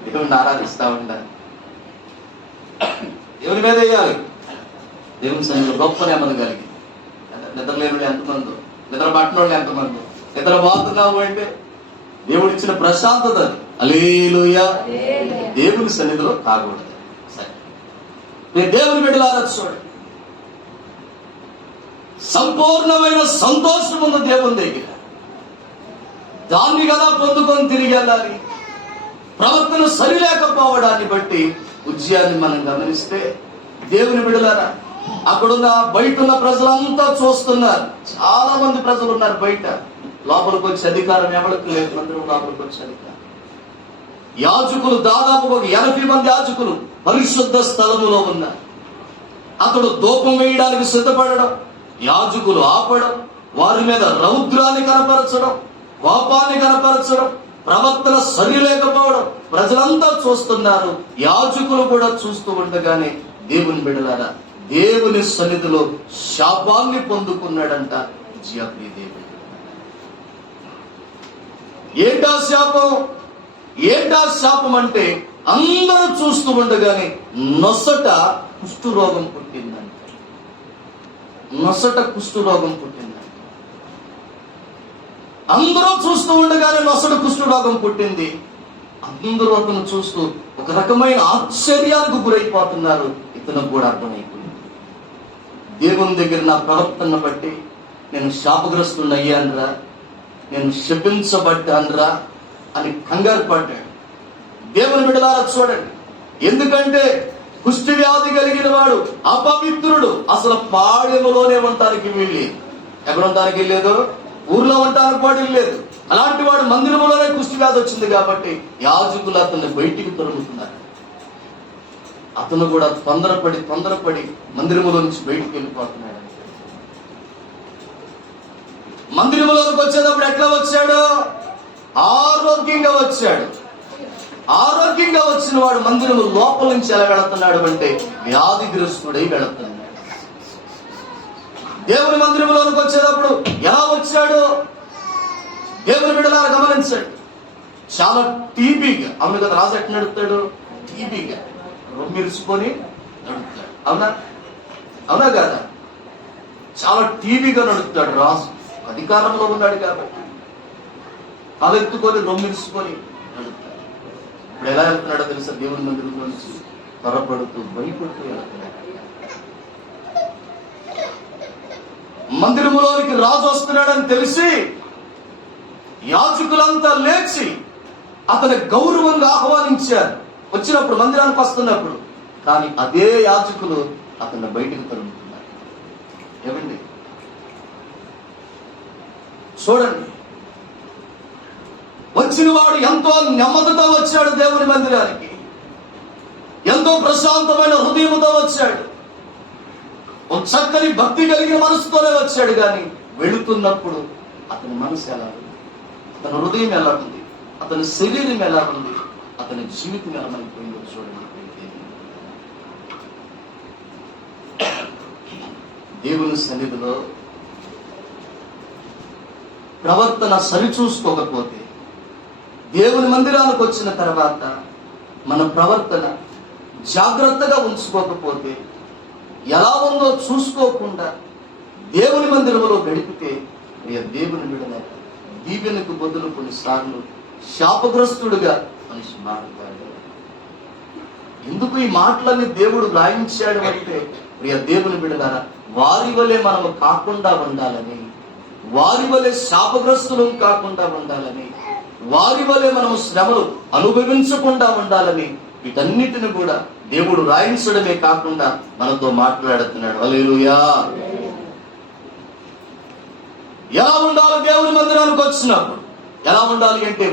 దేవుని ఆరాధిస్తా ఉండా. దేవుని మీద వేయాలి, దేవుని సన్నిధిలో గొప్ప నెమ్మది కలిగి. నిద్ర లేని వాళ్ళు ఎంతమందో, నిద్ర పట్టిన వాళ్ళు ఎంతమందో. నిద్ర పోతున్నావు అంటే దేవుడిచ్చిన ప్రశాంతత. హల్లెలూయా. దేవుని సన్నిధిలో కాకూడదు. సరే, దేవుని బిడ్డలారా చూడండి, సంపూర్ణమైన సంతోషం ఉన్న దేవుని దగ్గర దాన్ని కదా పొందుకొని తిరిగి వెళ్ళాలి. ప్రవర్తన సరిలేకపోవడాన్ని బట్టి ఉజ్జయాన్ని మనం గమనిస్తే దేవుని బిడ్డలారా, అక్కడున్న బయట ఉన్న ప్రజలంతా చూస్తున్నారు. చాలా మంది ప్రజలు ఉన్నారు బయట. లోపలికి వచ్చే అధికారం ఎవరికి లేదు, మందిరం లోపలికి వచ్చే అధికారం. యాజకులు దాదాపు 80 మంది యాజకులు పరిశుద్ధ స్థలములో ఉన్నారు. అతడు ధూపం వేయడానికి సిద్ధపడడం, యాజకులు ఆపడం, వారి మీద రౌద్రాన్ని కనపరచడం, కోపాన్ని కనపరచడం, ప్రవర్తన సరిలేకపోవడం ప్రజలంతా చూస్తున్నారు. యాజకులు కూడా చూస్తూ ఉండగానే దేవుని బిడ్డలారా, దేవుని సన్నిధిలో శాపాన్ని పొందుకున్నాడంట ఉజ్జియా దేవుడు. ఏంటా శాపం అంటే అందరూ చూస్తూ ఉండగానే నొసట కుష్ఠరోగం పుట్టిందంట. నొసట కుష్ఠరోగం పుట్టిందంట. అందరూ చూస్తూ ఉండగానే నొసట కుష్ఠరోగం పుట్టింది. అందరూ అతను చూస్తూ ఒక రకమైన ఆశ్చర్యానికి గురైపోతున్నారు. ఇతను కూడా అర్థమైపోయింది, దేవుని దగ్గర నా ప్రవర్తన బట్టి నేను శాపగ్రస్తుని అయ్యానురా, నేను శపించబడ్డానురా అని కంగారు పడ్డాడు. దేవుని బిడ్డలారా చూడండి, ఎందుకంటే కుష్టి వ్యాధి కలిగిన వాడు అపవిత్రుడు. అసలు పాడెములోనే ఉండటానికి వీల్లేదు. ఎక్కడ ఉండటానికి వెళ్ళలేదు, ఊర్లో ఉండటానికి పాడు లేదు. అలాంటి వాడు మందిరంలోనే కుష్టి వ్యాధి వచ్చింది కాబట్టి యాజకులు అతన్ని బయటికి తరుముతున్నారు. అతను కూడా తొందరపడి మందిరములో నుంచి బయటికి వెళ్ళిపోతున్నాడు. మందిరంలోకి వచ్చేటప్పుడు ఎట్లా వచ్చాడు? ఆరోగ్యంగా వచ్చాడు. ఆరోగ్యంగా వచ్చిన వాడు మందిరము లోపల నుంచి ఎలా వెళుతున్నాడు అంటే వ్యాధిగ్రస్తుడై వెళుతున్నాడు. దేవుని మందిరంలోకి వచ్చేటప్పుడు ఎలా వచ్చాడు? దేవుని బిడ్డలారా గమనించండి, చాలా టీబీగా. అవును కదా, రాజు ఎట్లా నడుపుతాడు? టీబీగా రొమ్మిరుచుకొని నడుపుతాడు. అవునా కదా? చాలా టీవీగా నడుపుతాడు రాజు. అధికారంలో ఉన్నాడు కాబట్టి తలెత్తుకొని రొమ్మిరుచుకొని నడుపుతాడు. ఇప్పుడు ఎలా వెళ్తున్నాడో తెలుసా? దేవుని మందిరంలో నుంచి త్వరపడుతూ భయపడుతూ వెళ్తున్నాడు. మందిరంలోనికి రాజు వస్తున్నాడని తెలిసి యాజకులంతా లేచి అతని గౌరవంగా ఆహ్వానించారు వచ్చినప్పుడు, మందిరానికి వస్తున్నప్పుడు. కానీ అదే యాజకులు అతన్ని బయటికి తరుముతున్నారు. ఏమండి చూడండి, వచ్చిన వాడు ఎంతో నెమ్మదితో వచ్చాడు దేవుని మందిరానికి, ఎంతో ప్రశాంతమైన హృదయంతో వచ్చాడు, ఒక చక్కని భక్తి కలిగిన మనసుతోనే వచ్చాడు. కానీ వెళుతున్నప్పుడు అతని మనసు ఎలా ఉంది, అతని హృదయం ఎలా ఉంది, అతని శరీరం ఎలా ఉంది, అతని జీవితం ఎలా అయిపోయిందో చూడండి. దేవుని సన్నిధిలో ప్రవర్తన సరిచూసుకోకపోతే, దేవుని మందిరానికి వచ్చిన తర్వాత మన ప్రవర్తన జాగ్రత్తగా ఉంచుకోకపోతే, ఎలా ఉందో చూసుకోకుండా దేవుని మందిరంలో గడిపితే దేవుని బిడ్డల దీవెనకు బదులు కొన్నిసార్లు శాపగ్రస్తుడుగా మనిషి మారుతాడు. ఎందుకు ఈ మాటలన్నీ దేవుడు రాయించాడు అంటే, ప్రియ దేవుని బిడ్డలారా, వారి వలె మనము కాకుండా ఉండాలని, వారి వలె శాపగ్రస్తులు కాకుండా ఉండాలని, వారి వలె మనము శ్రమలు అనుభవించకుండా ఉండాలని వీటన్నిటిని కూడా దేవుడు రాయించడమే కాకుండా మనతో మాట్లాడుతున్నాడు. హల్లెలూయా. ఎలా ఉండాలి దేవుని మందిరానికి వచ్చినప్పుడు? ఎలా ఉండాలి అంటే,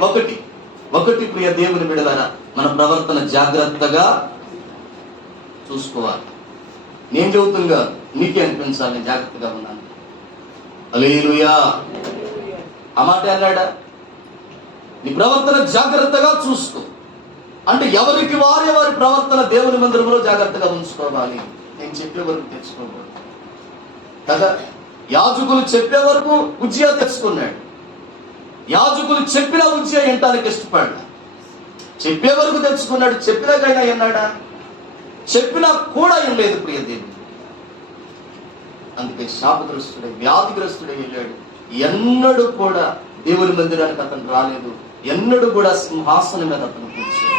ఒకటి ప్రియ దేవుని బిడ్డలారా, మన ప్రవర్తన జాగ్రత్తగా చూసుకోవాలి. నేను చెబుతుంగా నీకే అనిపించాలి నేను జాగ్రత్తగా ఉన్నాను. హల్లెలూయా. ఆ మాట అన్నాడా? నీ ప్రవర్తన జాగ్రత్తగా చూసుకో అంటే ఎవరికి వారి ప్రవర్తన దేవుని మందిరంలో జాగ్రత్తగా ఉంచుకోవాలి. నేను చెప్పే వరకు తెచ్చుకోకూడదు కదా. యాజకులు చెప్పే వరకు ఉజ్జియా తెచ్చుకున్నాడు. యాజకులు చెప్పిన ఉజ్జియా వినటానికి ఇష్టపడ్డా. చెప్పే వరకు తెచ్చుకున్నాడు. చెప్పినాకైనా విన్నాడా? చెప్పినా కూడా ఏం లేదు ప్రియ దేవుడు. అందుకే శాపగ్రస్తుడై వ్యాధిగ్రస్తుడై వెళ్ళాడు. ఎన్నడూ కూడా దేవుని మందిరానికి అతను రాలేదు. ఎన్నడూ కూడా సింహాసనం మీద అతను కూర్చోలేదు.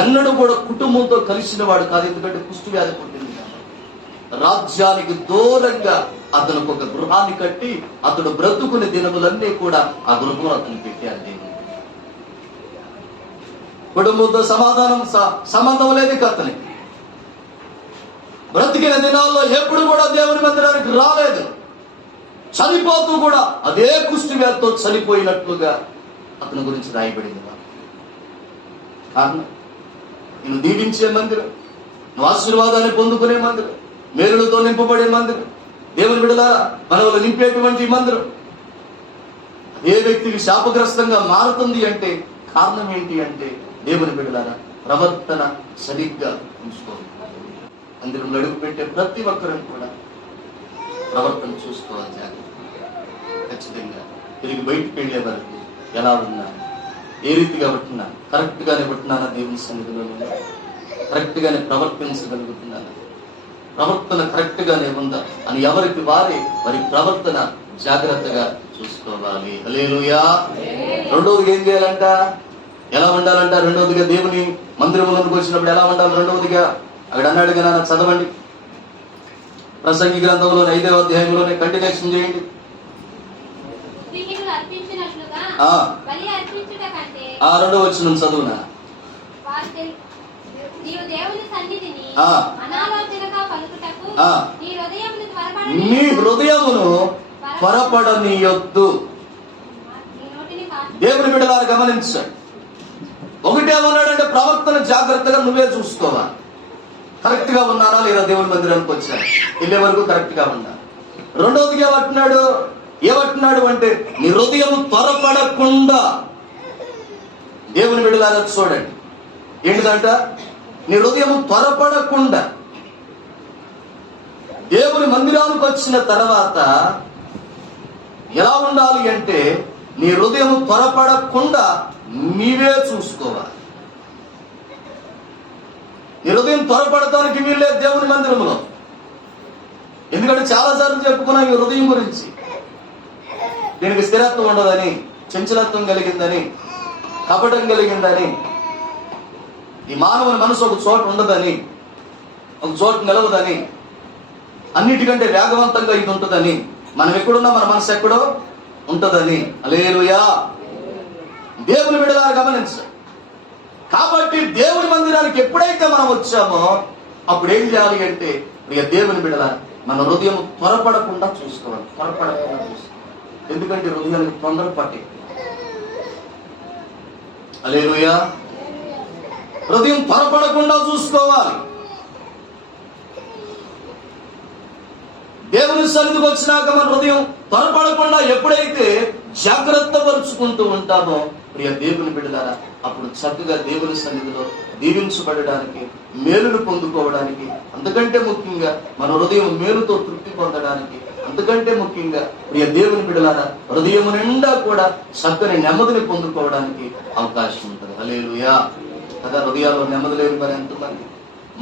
ఎన్నడూ కూడా కుటుంబంతో కలిసిన వాడు కాదు. ఎందుకంటే కుష్టు వ్యాధి పుట్టింది. రాజ్యానికి దూరంగా అతనికి ఒక గృహాన్ని కట్టి అతడు బ్రతుకునే దినములన్నీ కూడా ఆ గృహంలో అతను పెట్టారు. దేవుడు కుటుంబంతో సంబంధం లేదు అతనికి. బ్రతికిన దినాల్లో ఎప్పుడు కూడా దేవుని మందిరానికి రాలేదు. చనిపోతూ కూడా అదే కుష్టి వ్యాధితో చనిపోయినట్లుగా అతని గురించి రాయబడింది. కారణం, నేను దీవించే మందిరం, నువ్వు ఆశీర్వాదాన్ని పొందుకునే మందిరం, మేలులతో నింపబడే మందిరం, దేవుని బిడ్డలారా మనలో నింపేటువంటి మందిరం అదే వ్యక్తికి శాపగ్రస్తంగా మారుతుంది అంటే కారణం ఏంటి అంటే, దేవుని బిడ్డలారా ప్రవర్తన సరిగ్గా ఉంచుకోవాలి. మందిరంలో అడుగు పెట్టే ప్రతి ఒక్కరిని కూడా ప్రవర్తన చూసుకోవాలి జాగ్రత్త. ఖచ్చితంగా తిరిగి బయటికి వెళ్ళే వరకు ఎలా ఉన్నా, ఏ రీతిగా పట్టినా, కరెక్ట్ గానే పట్టినానా, దేవుని సన్నిధిలో కరెక్ట్ గానే ప్రవర్తించగలుగుతున్నానా, ప్రవర్తన కరెక్ట్ గానే ఉందా అని ఎవరికి వారి ప్రవర్తన జాగ్రత్తగా చూసుకోవాలి. హల్లెలూయా. రెండవదిగా ఏం చేయాలంట? ఎలా ఉండాలంట? రెండవదిగా దేవుని మందిరంలోకి వచ్చినప్పుడు ఎలా ఉండాలి? రెండవదిగా అక్కడ అన్నాడు కదా, చదవండి. ప్రసంగి గ్రంథంలోని 5వ అధ్యాయంలోనే కంటిన్యూషన్ చేయండి. రెండవ వచనం చదువునా. నీ హృదయమును త్వరపడనీయొద్దు. దేవుని బిడ్డలారా గమనించండి. ఒకటేమన్నాడంటే ప్రవర్తన జాగ్రత్తగా నువ్వే చూసుకోవాలి. కరెక్ట్ గా ఉన్నానా లేదా దేవుని మందిరానికి వచ్చాను వెళ్ళే వరకు కరెక్ట్ గా ఉన్నా. రెండవదిగా ఏమంటున్నాడు అంటే నీ హృదయం త్వరపడకుండా. దేవుని బిడ్డలారా చూడండి, ఏంటిదంట? నీ హృదయం త్వరపడకుండా. దేవుని మందిరానికి వచ్చిన తర్వాత ఎలా ఉండాలి అంటే, నీ హృదయం త్వరపడకుండా నీవే చూసుకోవాలి. నీ హృదయం త్వరపడటానికి వీళ్ళే దేవుని మందిరంలో. ఎందుకంటే చాలాసార్లు చెప్పుకున్నాం ఈ హృదయం గురించి. దీనికి స్థిరత్వం ఉండదని, చంచలత్వం కలిగిందని, కపటం కలిగిందని, ఈ మానవుని మనసు ఒక చోట ఉండదని, ఒక చోట నిలవదని, అన్నిటికంటే వేగవంతంగా ఇది ఉంటుందని, మనం ఎక్కడున్నా మన మనసు ఎక్కడో ఉంటుందని. హల్లెలూయా. దేవుని బిడ్డలారా గమనించండి. కాబట్టి దేవుని మందిరానికి ఎప్పుడైతే మనం వచ్చామో అప్పుడు ఏం చేయాలి అంటే, ఇక దేవుని బిడ్డలారా మన హృదయం త్వరపడకుండా చూసుకోవాలి. త్వరపడకుండా చూసుకోవాలి. ఎందుకంటే హృదయానికి తొందరపట్టి. హల్లెలూయా. హృదయం త్వరపడకుండా చూసుకోవాలి. దేవుని సన్నిధికి వచ్చినాక మన హృదయం త్వరపడకుండా ఎప్పుడైతే జాగ్రత్త పరుచుకుంటూ ఉంటామో ప్రియ దేవుని బిడ్డలారా అప్పుడు చక్కగా దేవుని సన్నిధిలో దీవించబడడానికి, మేలును పొందుకోవడానికి, అంతకంటే ముఖ్యంగా మన హృదయం మేలుతో తృప్తి పొందడానికి అందుకంటే ముఖ్యంగా ప్రియ దేవుని బిడ్డలారా, హృదయం నిండా కూడా చక్కని నెమ్మదిని పొందుకోవడానికి అవకాశం ఉంటుంది. హల్లెలూయా. కదా, హృదయాల్లో నెమ్మది లేని వారు ఎంతమంది,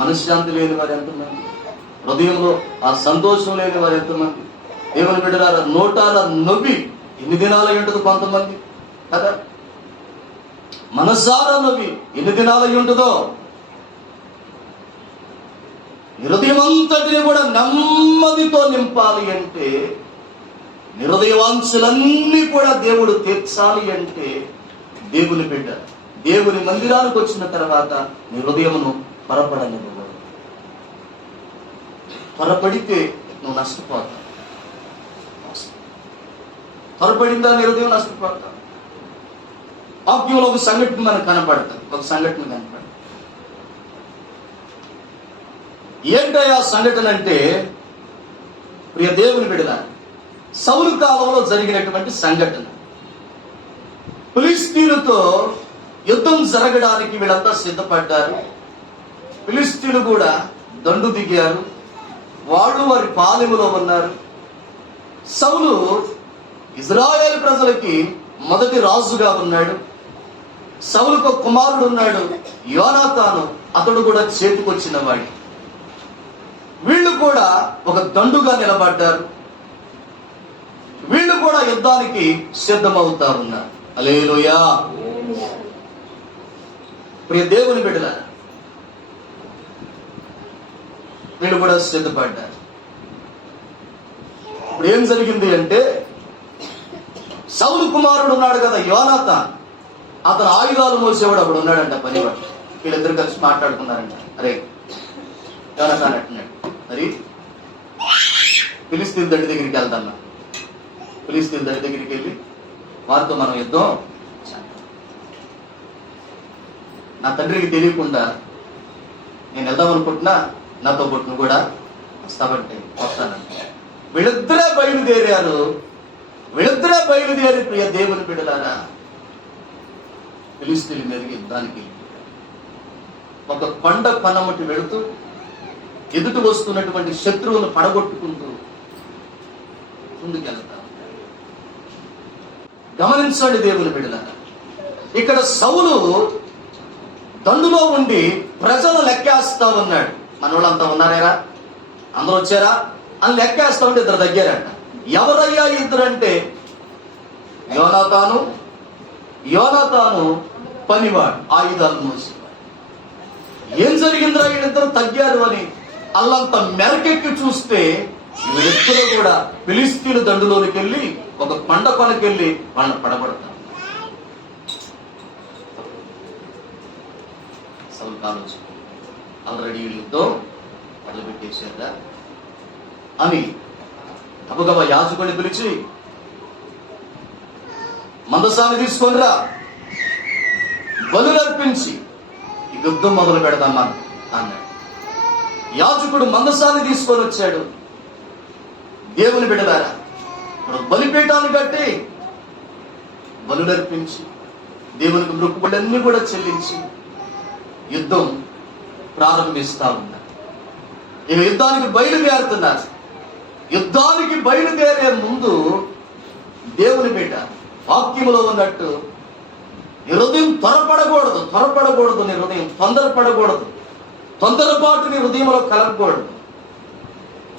మనశ్శాంతి లేని వారు ఎంతమంది, హృదయంలో ఆ సంతోషం లేని వారు ఎంతమంది. దేవుని బిడ్డలారా, నోటాల నవ్వి ఎన్ని దినాలు ఉంటుంది కొంతమంది కదా, మనసారా నవ్వి ఎన్ని దినాలు ఉంటుందో. హృదయం అంతటిని కూడా నెమ్మదితో నింపాలి అంటే, హృదయవాంఛలన్నీ కూడా దేవుడు తీర్చాలి అంటే, దేవుని బిడ్డ దేవుని మందిరానికి వచ్చిన తర్వాత నీ హృదయమును త్వరపడనివ్వదు. త్వరపడితే నువ్వు నష్టపోతావు. త్వరపడిందా నీ హృదయం నష్టపోతావు. వాక్యంలో ఒక సంఘటన మనకు కనపడుతుంది. ఒక సంఘటన కనపడుతుంది. ఏంటయ్యా సంఘటన అంటే, ప్రియ దేవుని బిడ్డల, సౌలు కాలంలో జరిగినటువంటి సంఘటన. ఫిలిష్తీయులతో యుద్ధం జరగడానికి వీళ్ళంతా సిద్ధపడ్డారు. ఫిలిష్తీయులు కూడా దండు దిగారు. వాళ్ళు వారి పాలెములో ఉన్నారు. సౌలు ఇజ్రాయేల్ ప్రజలకి మొదటి రాజుగా ఉన్నాడు. సౌలుకు ఒక కుమారుడు ఉన్నాడు, యోనాతాను. అతడు కూడా చేతికొచ్చిన వాడి. వీళ్ళు కూడా ఒక దండుగా నిలబడ్డారు. వీళ్ళు కూడా యుద్ధానికి సిద్ధమవుతా ఉన్నారు. హల్లెలూయా. ప్రియ దేవుని బిడ్డల, వీళ్ళు కూడా సిద్ధపడ్డారు. ఇప్పుడు ఏం జరిగింది అంటే, సౌలు కుమారుడు ఉన్నాడు కదా యోనాతాన్, అతను ఆయుధాలు మోసేవాడు అప్పుడు ఉన్నాడంట, పనివాడు. వీళ్ళిద్దరు కలిసి మాట్లాడుకున్నారంట, అరే యోనాతాన్ అంటున్నాడు, మరి ఫిలిష్తీయుల దండి దగ్గరికి వెళ్తాను. ఫిలిష్తీయుల దండి దగ్గరికి వెళ్ళి వారితో మనం యుద్ధం, నా తండ్రికి తెలియకుండా నేను వెళ్దాం అనుకుంటున్నా, నాతో పాటు నువ్వు కూడా వస్తావంటే వస్తానంట. వీళ్ళిద్దరే బయలుదేరారు. వీళ్ళిద్దరే బయలుదేరి ప్రియ దేవుని బిడ్డలారా, ఫిలిష్తీయుల మీదకి యుద్ధానికి ఒక కొండ పనమటి వెళుతూ ఎదుటి వస్తున్నటువంటి శత్రువును పడగొట్టుకుంటూ ముందుకెళ్తారు. గమనించండి దేవుని బిడ్డలారా, ఇక్కడ సౌలు దండులో ఉండి ప్రజలు లెక్కేస్తా ఉన్నాడు. మన వాళ్ళంతా ఉన్నారేరా, అందరూ వచ్చారా అని లెక్కేస్తా ఉంటే ఇద్దరు దగ్గరంట. ఎవరయ్యా ఇద్దరు అంటే, యోనాతాను పనివాడు, ఆయుధాలు మోసేవాడు. ఏం జరిగిందిరా వీళ్ళిద్దరు తగ్గారు అని అల్లంత మెరకెక్కి చూస్తే, వీళ్ళిద్దరూ కూడా ఫిలిష్తీయుల దండులోనికి వెళ్ళి ఒక కొండ కొనకెళ్ళి వాళ్ళని పడగొడతారు. సౌలు ఆలోచన, ఆల్రెడీ వీళ్ళతో మొదలుపెట్టేశారా అని గబగబా యాజకుడిని పిలిచి, మందసాన్ని తీసుకొనిరా, బలులర్పించి ఈ యుద్ధం మొదలు పెడదామా అన్నాడు. యాజకుడు మందసాన్ని తీసుకొని వచ్చాడు. దేవుని బిడ్డలారా, ఇప్పుడు బలిపీఠాన్ని కట్టి బలులర్పించి దేవునికి మృక్కుబడులన్నీ కూడా చెల్లించి యుద్ధం ప్రారంభిస్తా ఉన్నారు. ఇక యుద్ధానికి బయలుదేరుతున్నారు. యుద్ధానికి బయలుదేరే ముందు దేవుని బిడ్డ వాక్యములో ఉన్నట్టు, నీ హృదయం త్వరపడకూడదు, నీ హృదయం తొందరపడకూడదు, తొందరపాటు నీ హృదయంలో కలగకూడదు.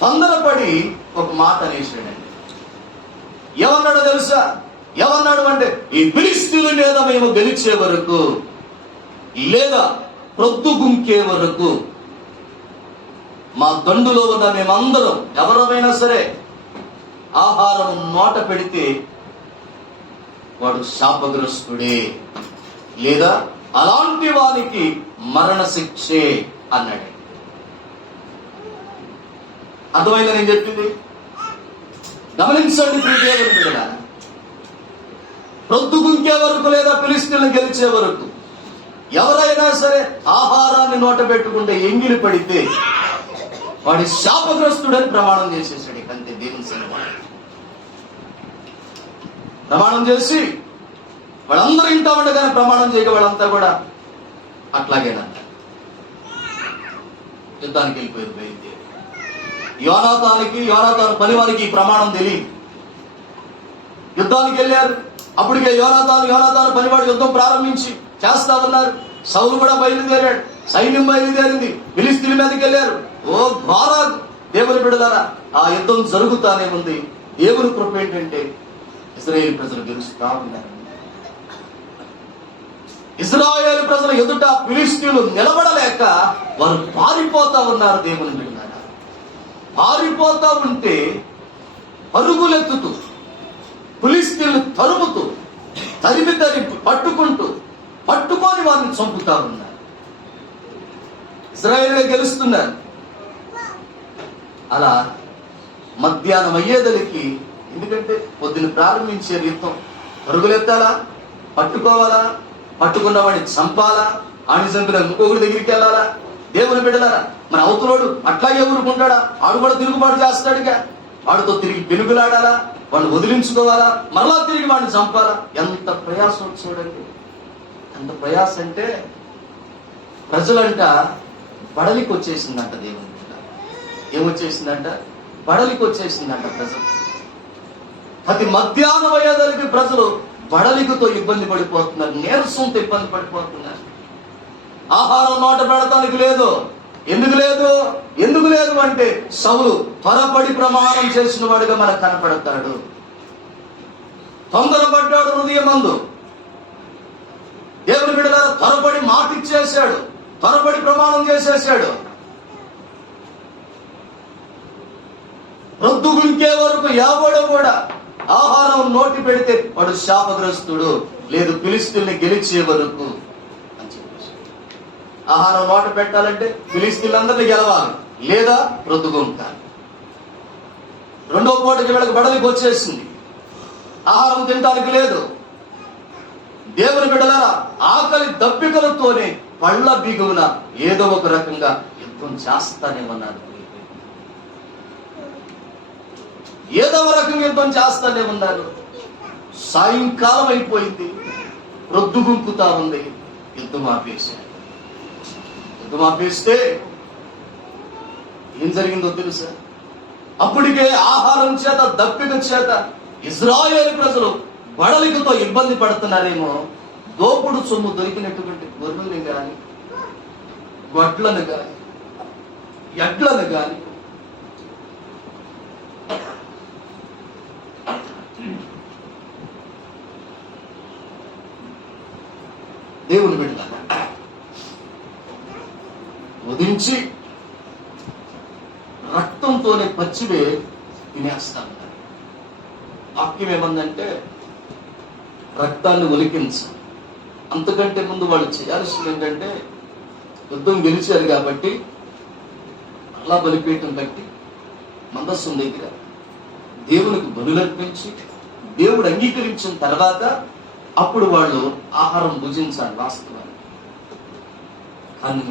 తొందరపడి ఒక మాట అనేసాడండి. ఏమన్నాడో తెలుసా? ఏమన్నాడు అంటే, ఈ ఫిలిష్తీయుల మీద మేము గెలిచే వరకు, లేదా ప్రొద్దుగుంకే వరకు మా దండులో ఉన్న మేమందరం ఎవరమైనా సరే ఆహారం నోట పెడితే వాడు శాపగ్రస్తుడే, లేదా అలాంటి వానికి మరణ శిక్షే అన్నాడు. అర్థమైందా నేను చెప్పింది? గమనించండి దేవుని బిడ్డలారా, ప్రొద్దుగుంకే వరకు లేదా ఫిలిష్తీయులను గెలిచే వరకు ఎవరైనా సరే ఆహారాన్ని నోట పెట్టుకుంటే ఎంగిలి పడితే వాడి శాపగ్రస్తుడని ప్రమాణం చేసేసాడు. అంతే, దేవుని సన్నిధిలో ప్రమాణం చేసి వాళ్ళందరూ ఇంటా ఉండగానే ప్రమాణం చేయక వాళ్ళంతా కూడా అట్లాగేనంట యుద్ధానికి వెళ్ళిపోయారు. బయలుదేరి యోనాతాను పనివానికి ఈ ప్రమాణం తెలియదు. యుద్ధానికి వెళ్ళారు. అప్పటికే యోనాతాను పనివాడు యుద్ధం ప్రారంభించి చేస్తా ఉన్నారు. సౌలు కూడా బయలుదేరాడు, సైన్యం బయలుదేరింది, ఫిలిష్తీయుల మీదకి వెళ్ళారు. ఓ బారా దేవుని బిడ్డలారా, ఆ యుద్ధం జరుగుతానే ఉంది. దేవుని కృప ఏంటంటే ఇశ్రాయేలు ప్రజలు గెలుస్తా ఉన్నారు. ఇశ్రాయేలు ప్రజల ఎదుట ఫిలిష్తీయులు నిలబడలేక వారు పారిపోతా ఉన్నారు. దేవుని బిడ్డలారా, పారిపోతా ఉంటే పరుగులెత్తుతూ ఫిలిష్తీయులు తరిమి పట్టుకొని వారిని చంపుతా ఉన్నారు. ఇశ్రాయేలు గెలుస్తున్నారు. అలా మధ్యాహ్నం అయ్యేదలికి, ఎందుకంటే పొద్దున ప్రారంభించే యుద్ధం, పరుగులెత్తాలా, పట్టుకోవాలా, పట్టుకున్న వాడిని చంపాలా, ఆడిని చంపిన ఇంకొకటి దగ్గరికి వెళ్ళాలా. దేవుని బిడ్డలారా, మన అవతలోడు అట్లాగే ఊరుకుంటాడా? ఆడు కూడా తిరుగుబాటు చేస్తాడుగా. వాడితో తిరిగి పెనుగులాడాలా, వాడిని వదిలించుకోవాలా, మరలా తిరిగి వాడిని చంపాలా. ఎంత ప్రయాసం చూడండి. ఎంత ప్రయాస అంటే ప్రజలంట బడలికి వచ్చేసిందంట. దేవుని బిడ్డ ఏమొచ్చేసిందంట? బడలికి వచ్చేసిందంట ప్రజలు. ప్రతి మధ్యాహ్నం అయ్యేదానికి ప్రజలు బడలికతో ఇబ్బంది పడిపోతున్నారు, నీరసంతో ఇబ్బంది పడిపోతున్నారు. ఆహారం నోట పెడతానికి లేదు. ఎందుకు లేదు అంటే సౌలు త్వరపడి ప్రమాణం చేసిన వాడిగా మనకు కనపడతాడు. తొందరపడ్డాడు హృదయమందు. దేవుని బిడ్డలారా, త్వరపడి మాట ఇచ్చేశాడు, త్వరపడి ప్రమాణం చేసేశాడు. రొద్దుగుంకే వరకు ఎవడో కూడా ఆహారం నోటి పెడితే వాడు శాపగ్రస్తుడు, లేదు ఫిలిష్తీయుల్ని గెలిచే వరకు అని చెప్పేసి. ఆహారం నోట పెట్టాలంటే ఫిలిష్తీయులందరినీ గెలవాలి, లేదా రొద్దుగుంకాలి. రెండో పూటకి వీళ్ళకి బడలికి వచ్చేసింది. ఆహారం తినడానికి లేదు. దేవుని బిడ్డలారా, ఆకలి దప్పికలతోనే పళ్ళ బిగువున ఏదో ఒక రకంగా యుద్ధం చేస్తానే ఉన్నారు. ఏదో ఒక రకంగా యుద్ధం చేస్తానే ఉన్నారు. సాయంకాలం అయిపోయింది, రొద్దుగుంకుతా ఉంది. యుద్ధం ఆపేస్తే ఏం జరిగిందో తెలుసా? అప్పటికే ఆహారం చేత, దప్పిక చేత ఇశ్రాయేలు ప్రజలు బడలికతో ఇబ్బంది పడుతున్నారేమో. దోపుడు సొమ్ము దొరికినటువంటి గొర్రెల్ని గాని, గొడ్లను గాని, ఎడ్లను గాని దేవుని బిడ్డ వధించి రక్తంతోనే పచ్చివే తినేస్తా ఉన్నారు. వాక్యం ఏమందంటే రక్తాన్ని ఒలికించాలి. అంతకంటే ముందు వాళ్ళు చేయాల్సింది ఏంటంటే, యుద్ధం గెలిచారు కాబట్టి అలా బలిపీఠం కట్టి మందస్సం దగ్గర దేవునికి బలులర్పించి దేవుడు అంగీకరించిన తర్వాత అప్పుడు వాళ్ళు ఆహారం భుజించాలి వాస్తవాన్ని. కానీ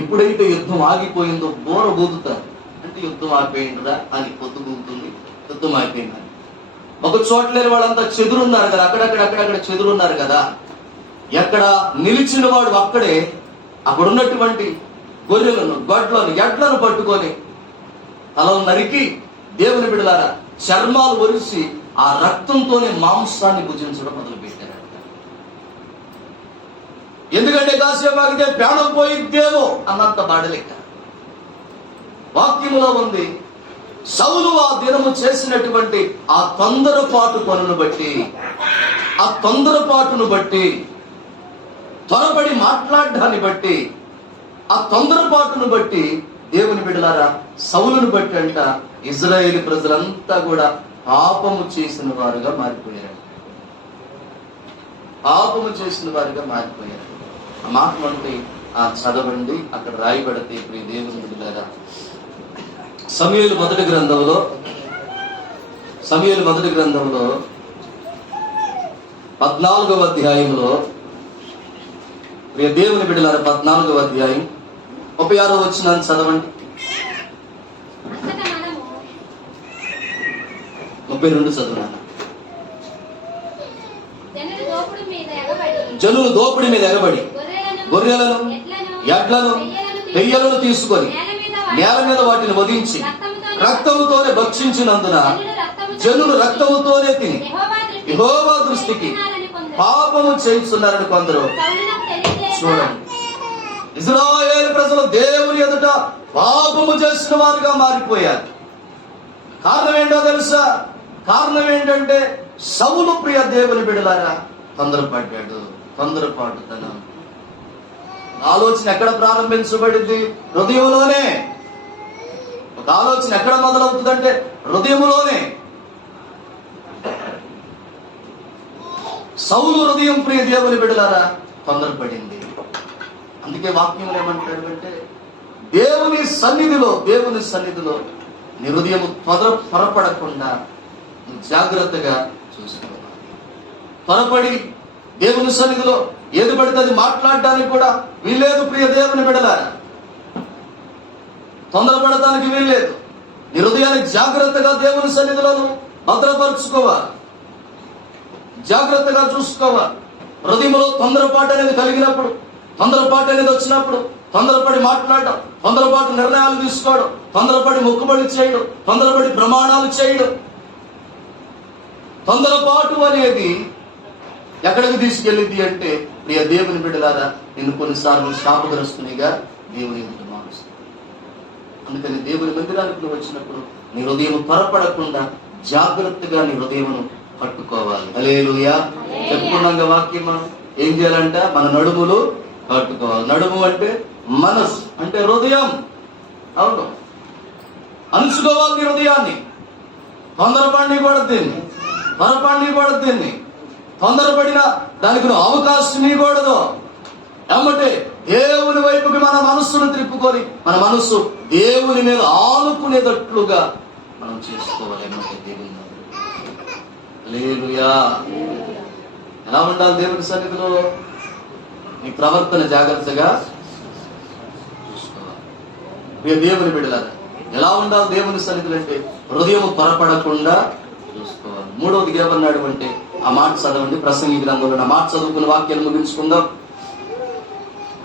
ఎప్పుడైతే యుద్ధం ఆగిపోయిందో బోర బోదుతారు. అంటే యుద్ధం ఆగిపోయిందా అని పొద్దుగూతుంది, యుద్ధం ఆగిపోయిందని. ఒక చోట లేని వాళ్ళంతా చెదురున్నారు కదా, అక్కడక్కడ చెదురున్నారు కదా. ఎక్కడ నిలిచిన వాడు అక్కడే అక్కడున్నటువంటి గొర్రెలను, గొడ్లను, ఎడ్లను పట్టుకొని తలను నరికి, దేవుని బిడ్డలారా, చర్మాలు ఒరిసి ఆ రక్తంతోనే మాంసాన్ని భుజించడం మొదలుపెట్టారు. ఎందుకంటే కాసేపు ఆగితే ప్రాణం పోయిద్దేమో అన్నంత బాడలెక్క. వాక్యములో ఉంది, సౌలు ఆ దినము చేసినటువంటి ఆ తొందరపాటును బట్టి, త్వరపడి మాట్లాడడాన్ని బట్టి, ఆ తొందరపాటును బట్టి దేవుని బిడ్డలారా, సౌలును బట్టి అంట ఇజ్రాయేలు ప్రజలంతా కూడా పాపము చేసిన వారుగా మారిపోయారు. ఆ మాట అంటే ఆ చదవండి, అక్కడ రాయబడితే ఇప్పుడు దేవుని బిడ్డలారా, సమూయేలు మొదటి గ్రంథంలో 14వ అధ్యాయంలో, దేవుని బిడ్డలారా 14వ అధ్యాయం 36వ వచనాన్ని చదవండి. 32 చదవండి. జనులు దోపిడి మీద ఎగబడి గొర్రెలను, ఎడ్లను, పెయ్యలను తీసుకొని నేల మీద వాటిని వధించి రక్తముతోనే భక్షించినందున జనులు రక్తముతోనే తిని యెహోవా దృష్టికి పాపము చేయుచున్నారని కొందరు. చూడండి, ఇశ్రాయేలు ప్రజలు దేవుని ఎదుట పాపము చేసిన వారుగా మారిపోయారు. కారణం ఏంటో తెలుసా? కారణం ఏంటంటే సౌలు ప్రియ దేవుని బిడ్డలారా తొందరపడ్డాడు. తొందరపాటుతనం ఆలోచన ఎక్కడ ప్రారంభించబడింది? హృదయంలోనే. ఒక ఆలోచన ఎక్కడ మొదలవుతుందంటే హృదయంలోనే. సౌలు హృదయం ప్రియ దేవుని బిడ్డలారా తొందరపడింది. అందుకే వాక్యం ఏమంటాడు అంటే దేవుని సన్నిధిలో నీ హృదయం త్వరపడకుండా నువ్వు జాగ్రత్తగా చూసుకోవాలి. త్వరపడి దేవుని సన్నిధిలో ఏది పడితే అది మాట్లాడడానికి కూడా వీల్లేదు ప్రియ దేవుని బిడ్డలారా. తొందరపడటానికి వీల్లేదు. నీ హృదయాన్ని జాగ్రత్తగా దేవుని సన్నిధిలో భద్రపరుచుకోవాలి. జాగ్రత్తగా చూసుకోవాలి. హృదయంలో తొందరపాటు అనేది కలిగినప్పుడు, తొందరపాటు అనేది వచ్చినప్పుడు తొందరపడి మాట్లాడడం, తొందరపాటు నిర్ణయాలు తీసుకోవడం, తొందరపడి మొక్కుబడి చేయడం, తొందరపడి ప్రమాణాలు చేయడం, తొందరపాటు అనేది ఎక్కడికి తీసుకెళ్ళింది అంటే ప్రియ దేవుని బిడ్డలారా నిన్ను కొన్నిసార్లు శాపగ్రస్తునిగా దేవుని ఎదుట మారుస్తుంది. అందుకని దేవుని మందిరానికి నువ్వు వచ్చినప్పుడు నీ హృదయం త్వరపడకుండా జాగ్రత్తగా నీ హృదయమును పట్టుకోవాలి. హల్లెలూయా. చెప్పుకున్నాక వాక్యం మనం ఏం చేయాలంట? మన నడుములు పట్టుకోవాలి. నడుము అంటే మనసు, అంటే హృదయం. అవును, అణుచుకోవాలి నీ హృదయాన్ని. తొందరపడి పడద్దు. తొందరపడిన దానికి నువ్వు అవకాశం ఇవ్వకూడదు. ఏమంటే దేవుని వైపుకి మన మనస్సును త్రిప్పుకొని మన మనస్సు దేవుని మీద ఆనుకునేటట్లుగా మనం చేసుకోవాలి. ఏమంటే దేవుని హల్లెలూయా. ఎలా ఉండాలి దేవుని సన్నిధిలో? నీ ప్రవర్తన జాగ్రత్తగా చూసుకోవాలి. దేవుని బిడ్డలారా ఎలా ఉండాలి దేవుని సన్నిధిలో అంటే హృదయం త్వరపడకుండా చూసుకోవాలి. మూడవది ఏమన్నాడు అంటే ఆ మాట చదవండి, ప్రసంగి గ్రంథంలో ఆ మాట చదువుకుని వాక్యాలు ముగించుకుందాం.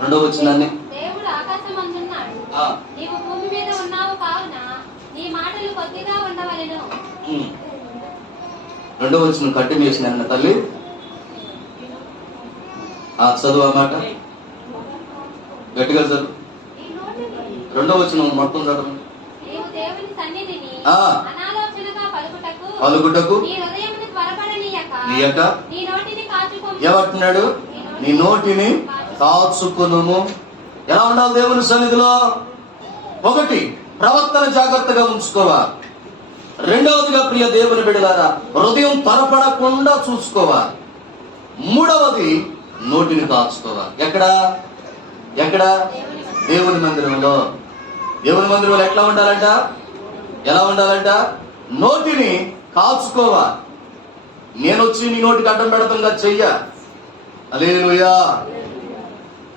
2వ వచనాన్ని. దేవుడు ఆకాశమందున్నాడు, నీవు భూమి మీద ఉన్నావు కావున నీ మాటలు కొద్దిగా ఉండవలెను. 2వ వచనం కంటిన్యూషన్ అన్న తల్లి చదువు ఆ మాట గట్టిగా చదువు. 2వ వచనం మొత్తం చదువు. నీవు దేవుని సన్నిధిని అనాలోచనగా పలుకుటకు నీ హృదయమును త్వరపడనీయక నీ నోటిని కాచుకొను. ఏమంటున్నాడు? నీ నోటిని కాచుకొనుము. ఎలా ఉండాలి దేవుని సన్నిధిలో? 1 ప్రవర్తన జాగ్రత్తగా ఉంచుకోవాలి. 2వదిగా ప్రియ దేవుని బిడ్డలారా హృదయం త్వరపడకుండా చూసుకోవాలి. 3వది నోటిని కాచుకోవాలి. ఎక్కడ? దేవుని మందిరంలో. దేవుని మందిరంలో ఎలా ఉండాలంట? నోటిని కాచుకోవాలి. నేను వచ్చి నీ నోటికి అడ్డం పెడతంగా చెయ్య. హల్లెలూయా.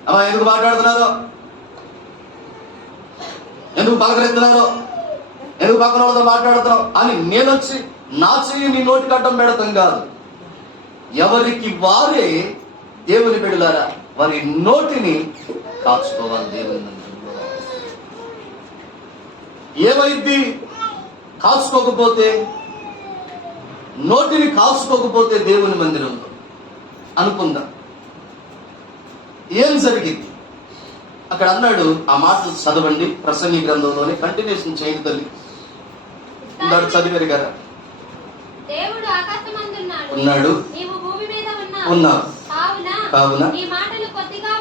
అమ్మా ఎందుకు మాట్లాడుతున్నారు? ఎందుకు పలకరెత్తున్నారు? ఎందుకు పక్కన వాళ్ళతో మాట్లాడుతున్నావు అని నేను వచ్చి నా చెయ్యి నీ నోటికి అడ్డం పెడతాం కాదు. ఎవరికి వారే దేవుని బిడ్డలారా వారి నోటిని కాచుకోవాలి. దేవుని మందిరంలో ఏమైంది? కాచుకోకపోతే, నోటిని కాచుకోకపోతే దేవుని మందిరంలో అనుకుందాం ఏం జరిగింది? అక్కడ అన్నాడు, ఆ మాటలు చదవండి ప్రసంగి గ్రంథంలోనే, కంటిన్యూషన్ చేయండి తల్లి. చదివారు కదా. దేవుడు ఆకాశమందున్నాడు, ఉన్నాడు, నీవు భూమి మీద ఉన్నావు కావున నీ మాటలు కొద్దిగా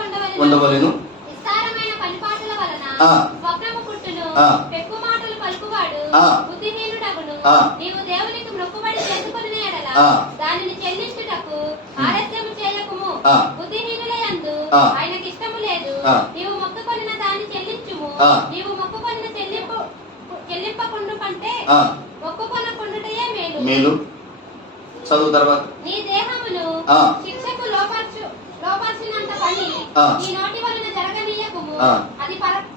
ఉండవలెను. విస్తారమైన పనిపాటల వలన స్వప్నము పుట్టును. పెక్కు మాటలు పలుకువాడు బుద్ధిహీనుడగును. నీవు దేవునికి మొక్కుబడి చేసుకొనిన యెడల దానిని చెల్లించుటకు ఆలస్యము చేయకుము. బుద్ధిహీనుల యందు ఆయనకి ఇష్టము లేదు. నీవు మొక్కుకొనిన దాన్ని చెల్లించుము. నీవు మొక్కుకొనిన చెల్లింపకుండు కంటే మొక్కుకొనకుండుటయే మేలు. చదువు తర్వాత. నీ దేహమును శిక్షకు లోపర్చినంత పని నీ నోటి వలన జరగనీయకుము.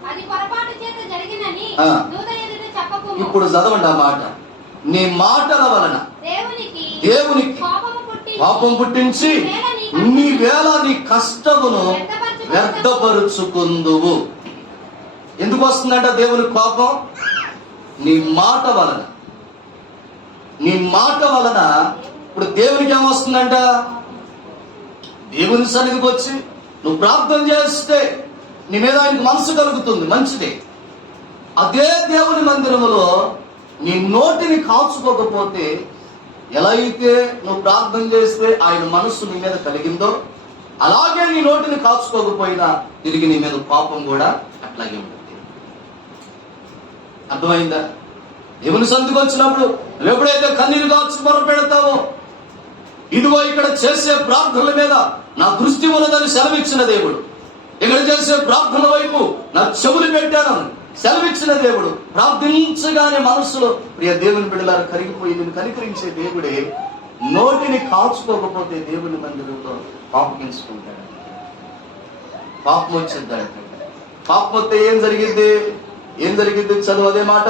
అది పొరపాటు చేత జరిగినని దూత ఎదుట చెప్పకుము. ఇప్పుడు చదవండి ఆ మాట. నీ మాటల వలన దేవునికి పాపం పుట్టించి నీ వేళ నీ కష్టమును వ్యర్థపరుచుకుందువు. ఎందుకు వస్తుందంట దేవుని కోపం? నీ మాట వలన, నీ మాట వలన ఇప్పుడు దేవునికి ఏమొస్తుందంట? దేవుని సన్నిధికి వచ్చి నువ్వు ప్రార్థన చేస్తే నీ మీద ఆయనకు మనసు కలుగుతుంది, మంచిదే. అదే దేవుని మందిరములో నీ నోటిని కాచుకోకపోతే, ఎలా అయితే నువ్వు ప్రార్థన చేస్తే ఆయన మనస్సు నీ మీద కలిగిందో, అలాగే నీ నోటిని కాచుకోకపోయినా తిరిగి నీ మీద పాపం కూడా అట్లాగే ఉంటుంది. అర్థమైందా? దేవుని సన్నిధికి వచ్చినప్పుడు నువ్వు ఎప్పుడైతే కన్నీరు కాచి మొరపెడతావో, ఇదిగో ఇక్కడ చేసే ప్రార్థనల మీద నా దృష్టి ఉన్నదని సెలవిచ్చిన దేవుడు, ఇక్కడ చేసే ప్రార్థనల వైపు నా చెవులు పెట్టాను సెలవిచ్చిన దేవుడు, ప్రార్థించగానే మనస్సులో ప్రియ దేవుని బిడ్డలారా కరిగిపోయి నేను కనికరించే దేవుడే నోటిని కాచుకోకపోతే దేవుని మందిరంలో పాపగించుకుంటాడు, పాపం వచ్చేద్దాడు. పాపం వస్తే ఏం జరిగింది? చదువు అదే మాట.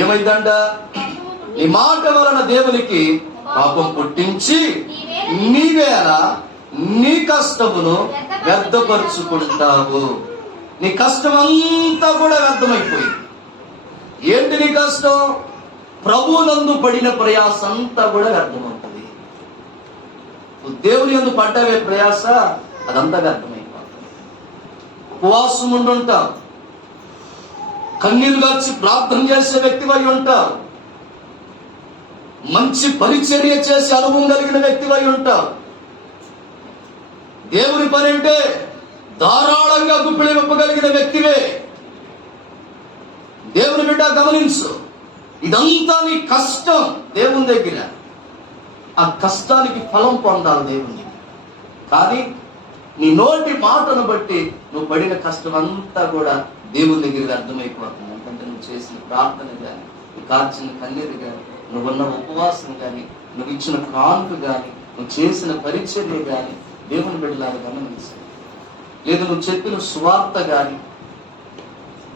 ఏమైందంట? నీ మాట వలన దేవునికి పాపం పుట్టించి నీవేళ నీ కష్టమును వ్యర్థపరుచుకుంటావు. నీ కష్టం అంతా కూడా వ్యర్థమైపోయింది. ఏంటి నీ కష్టం? ప్రభువునందు పడిన ప్రయాస అంతా కూడా వ్యర్థమవుతుంది. దేవుని యందు పడ్డవే ప్రయాస, అదంతా వ్యర్థమైపోతుంది. ఉపవాసం ఉండుంటావు, కన్నీరు గార్చి ప్రార్థన చేసే వ్యక్తివై ఉంటావు, మంచి పరిచర్య చేసే అనుభవం కలిగిన వ్యక్తివై ఉంటావు. దేవుని పని అంటే ధారాళంగా గుప్పిడి విప్పగలిగిన వ్యక్తివే. దేవుని బిడ్డ గమనించు, ఇదంతా నీ కష్టం దేవుని దగ్గర. ఆ కష్టానికి ఫలం పొందాలి దేవుని. కానీ నీ నోటి మాటను బట్టి నువ్వు పడిన కష్టం అంతా కూడా దేవుని దగ్గర అర్థమైపోతుంది. ఎందుకంటే నువ్వు చేసిన ప్రార్థన కానీ, నువ్వు కార్చిన కన్నీరు కానీ, నువ్వున్న ఉపవాసం కానీ, నువ్వు ఇచ్చిన కానుక కానీ, నువ్వు చేసిన పరిచర్య కానీ దేవుని బిడ్డలాగా గమనించాలి. లేదు నువ్వు చెప్పిన సువార్త కానీ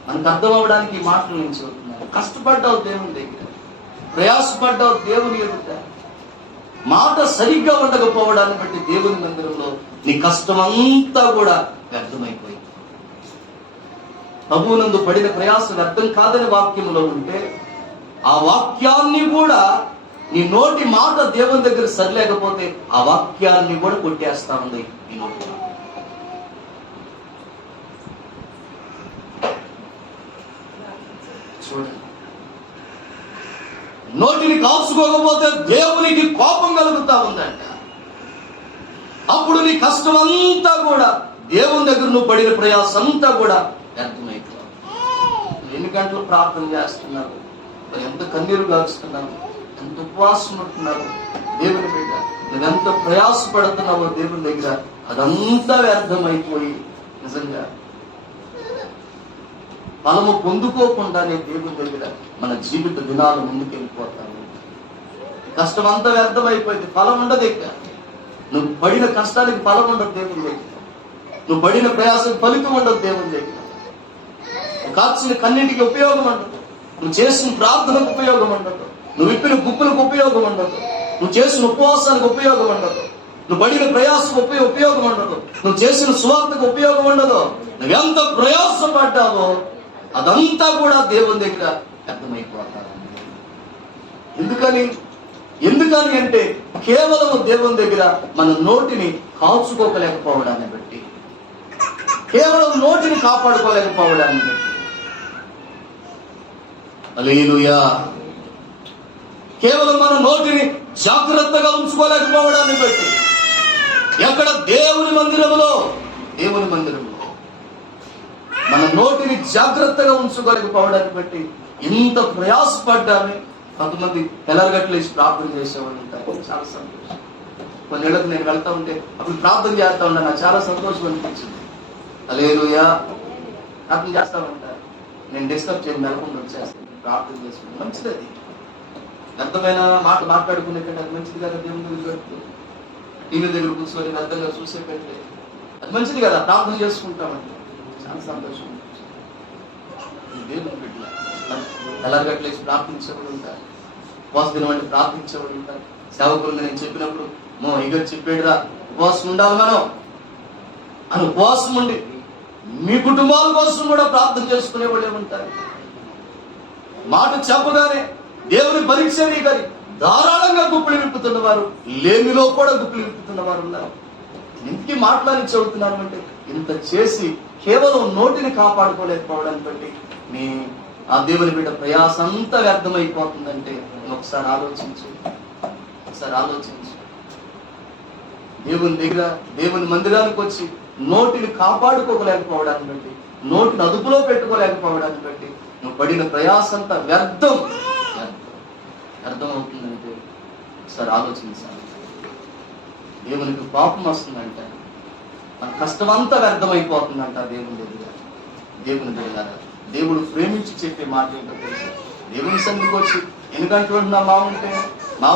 మనకు అర్థం అవడానికి ఈ మాటలు నేను చెబుతున్నాను. కష్టపడ్డావు దేవుని దగ్గర, ప్రయాసపడ్డావు దేవుని ఎదుట, మాట సరిగ్గా ఉండకపోవడాన్ని బట్టి దేవుని మందిరంలో నీ కష్టం అంతా కూడా వ్యర్థమైపోయింది. ప్రభువునందు పడిన ప్రయాస వ్యర్థం కాదని వాక్యములో ఉంటే, ఆ వాక్యాన్ని కూడా నీ నోటి మాట దేవుని దగ్గర సరిలేకపోతే ఆ వాక్యాన్ని కూడా కొట్టేస్తా ఉంది ఈ నోటి మాట. చూడండి, నోటిని కాచుకోకపోతే దేవునికి కోపం కలుగుతా ఉందంట. అప్పుడు నీ కష్టం అంతా కూడా దేవుని దగ్గర నువ్వు పడిన ప్రయాస అంతా కూడా వ్యర్థమైపోతుంది. ఎన్ని గంటలు ప్రార్థన చేస్తున్నారు, ఎంత కన్నీరు గారుస్తున్నావు, ఎంత ఉపవాసం ఉంటున్నావు దేవుని బిడ్డ, నువ్వెంత ప్రయాసపడుతున్నావో దేవుని దగ్గర, అదంతా వ్యర్థమైపోయి నిజంగా ఫలము పొందుకోకుండానే దేవుని దగ్గర మన జీవిత దినాలు ముందుకెళ్ళిపోతాము. కష్టం అంతా వ్యర్థమైపోయింది, ఫలం ఉండదు. ఇక నువ్వు పడిన కష్టానికి ఫలం ఉండదు దేవుని దగ్గర, నువ్వు పడిన ప్రయాసం ఫలితం ఉండదు దేవుని దగ్గర, నువ్వు కాచిన కన్నింటికి ఉపయోగం ఉండదు, నువ్వు చేసిన ప్రార్థనకు ఉపయోగం ఉండదు, నువ్వు విప్పిన గుప్పులకు ఉపయోగం ఉండదు, నువ్వు చేసిన ఉపవాసానికి ఉపయోగం ఉండదు, నువ్వు పడిన ప్రయాసం ఉపయోగం ఉండదు, నువ్వు చేసిన సువార్తకు ఉపయోగం ఉండదు. నువ్వెంత ప్రయాసపడ్డావో అదంతా కూడా దేవుని దగ్గర అర్థమైపోతారు. ఎందుకని అంటే కేవలం దేవుని దగ్గర మన నోటిని కాచుకోలేకపోవడాన్ని బట్టి, కేవలం నోటిని కాపాడుకోలేకపోవడాన్ని బట్టి. హల్లెలూయా. కేవలం మన నోటిని జాగ్రత్తగా ఉంచుకోలేకపోవడాన్ని బట్టి, ఎక్కడ దేవుని మందిరములో మన నోటిని జాగ్రత్తగా ఉంచుకోలేకపోవడాన్ని బట్టి ఎంత ప్రయాసపడ్డామే. కొంతమంది తెల్లరగట్లేసి ప్రార్థన చేసేవాళ్ళు ఉంటారు, చాలా సంతోషం. కొన్ని ఏళ్ళకు నేను వెళ్తా ఉంటే అప్పుడు ప్రార్థన చేస్తా ఉంటాను, నాకు చాలా సంతోషం అనిపించింది. హల్లెలూయా. ప్రార్థన చేస్తా ఉంటారు, నేను డిస్టర్బ్ చేయను, నెలకొండ వచ్చేస్తాను, ప్రార్థన చేసుకుంటాను. మంచిది, అది వ్యర్థమైన మాట మాట్లాడుకునే కంటే అది మంచిది కదా. దేవుని దగ్గర పెడుతూ టీవీ దగ్గర కూర్చొని వ్యర్థంగా చూసే కంటే అది మంచిది కదా. ప్రార్థన చేసుకుంటామంటే చాలా సంతోషం. దేవుని బిడ్డ ఎలాగట్లేసి ప్రార్థించేవాడు ఉంటారు, ఉపవాస దినం అంటే ప్రార్థించేవాడు ఉంటారు. సేవకులు నేను చెప్పినప్పుడు ఇగో చెప్పాడురా ఉపవాసం ఉండాలి మనం అని ఉపవాసం ఉండి మీ కుటుంబాల కోసం కూడా ప్రార్థన చేసుకునే వాళ్ళే ఉంటారు. మాట చెప్పగానే దేవుని పరీక్షని కానీ ధారాళంగా గుప్పులు విప్పుతున్న వారు, లేమిలో కూడా గుప్పులు విప్పుతున్న వారు ఉన్నారు. ఇంటికి మాట్లాడి చెబుతున్నాను అంటే ఇంత చేసి కేవలం నోటిని కాపాడుకోలేకపోవడాన్ని బట్టి మీ ఆ దేవుని బిడ్డ ప్రయాస అంతా వ్యర్థమైపోతుందంటే ఒకసారి ఆలోచించు. దేవుని దగ్గర, దేవుని మందిరానికి వచ్చి నోటిని కాపాడుకోలేకపోవడాన్ని బట్టి, నోటిని అదుపులో పెట్టుకోలేకపోవడాన్ని బట్టి నువ్వు పడిన ప్రయాస అంతా వ్యర్థం అవుతుందంటే ఒకసారి ఆలోచించాలి. దేవునికి పాపం వస్తుందంట, మన కష్టం అంతా వ్యర్థమైపోతుందంట దేవుని దగ్గర. దేవుని దగ్గర దేవుడు ప్రేమించి చెప్పే మాట ఏంటో తెలుసు. దేవుని సన్నిధికి వచ్చి ఎన్ని గంటలు ఉంటున్నా మా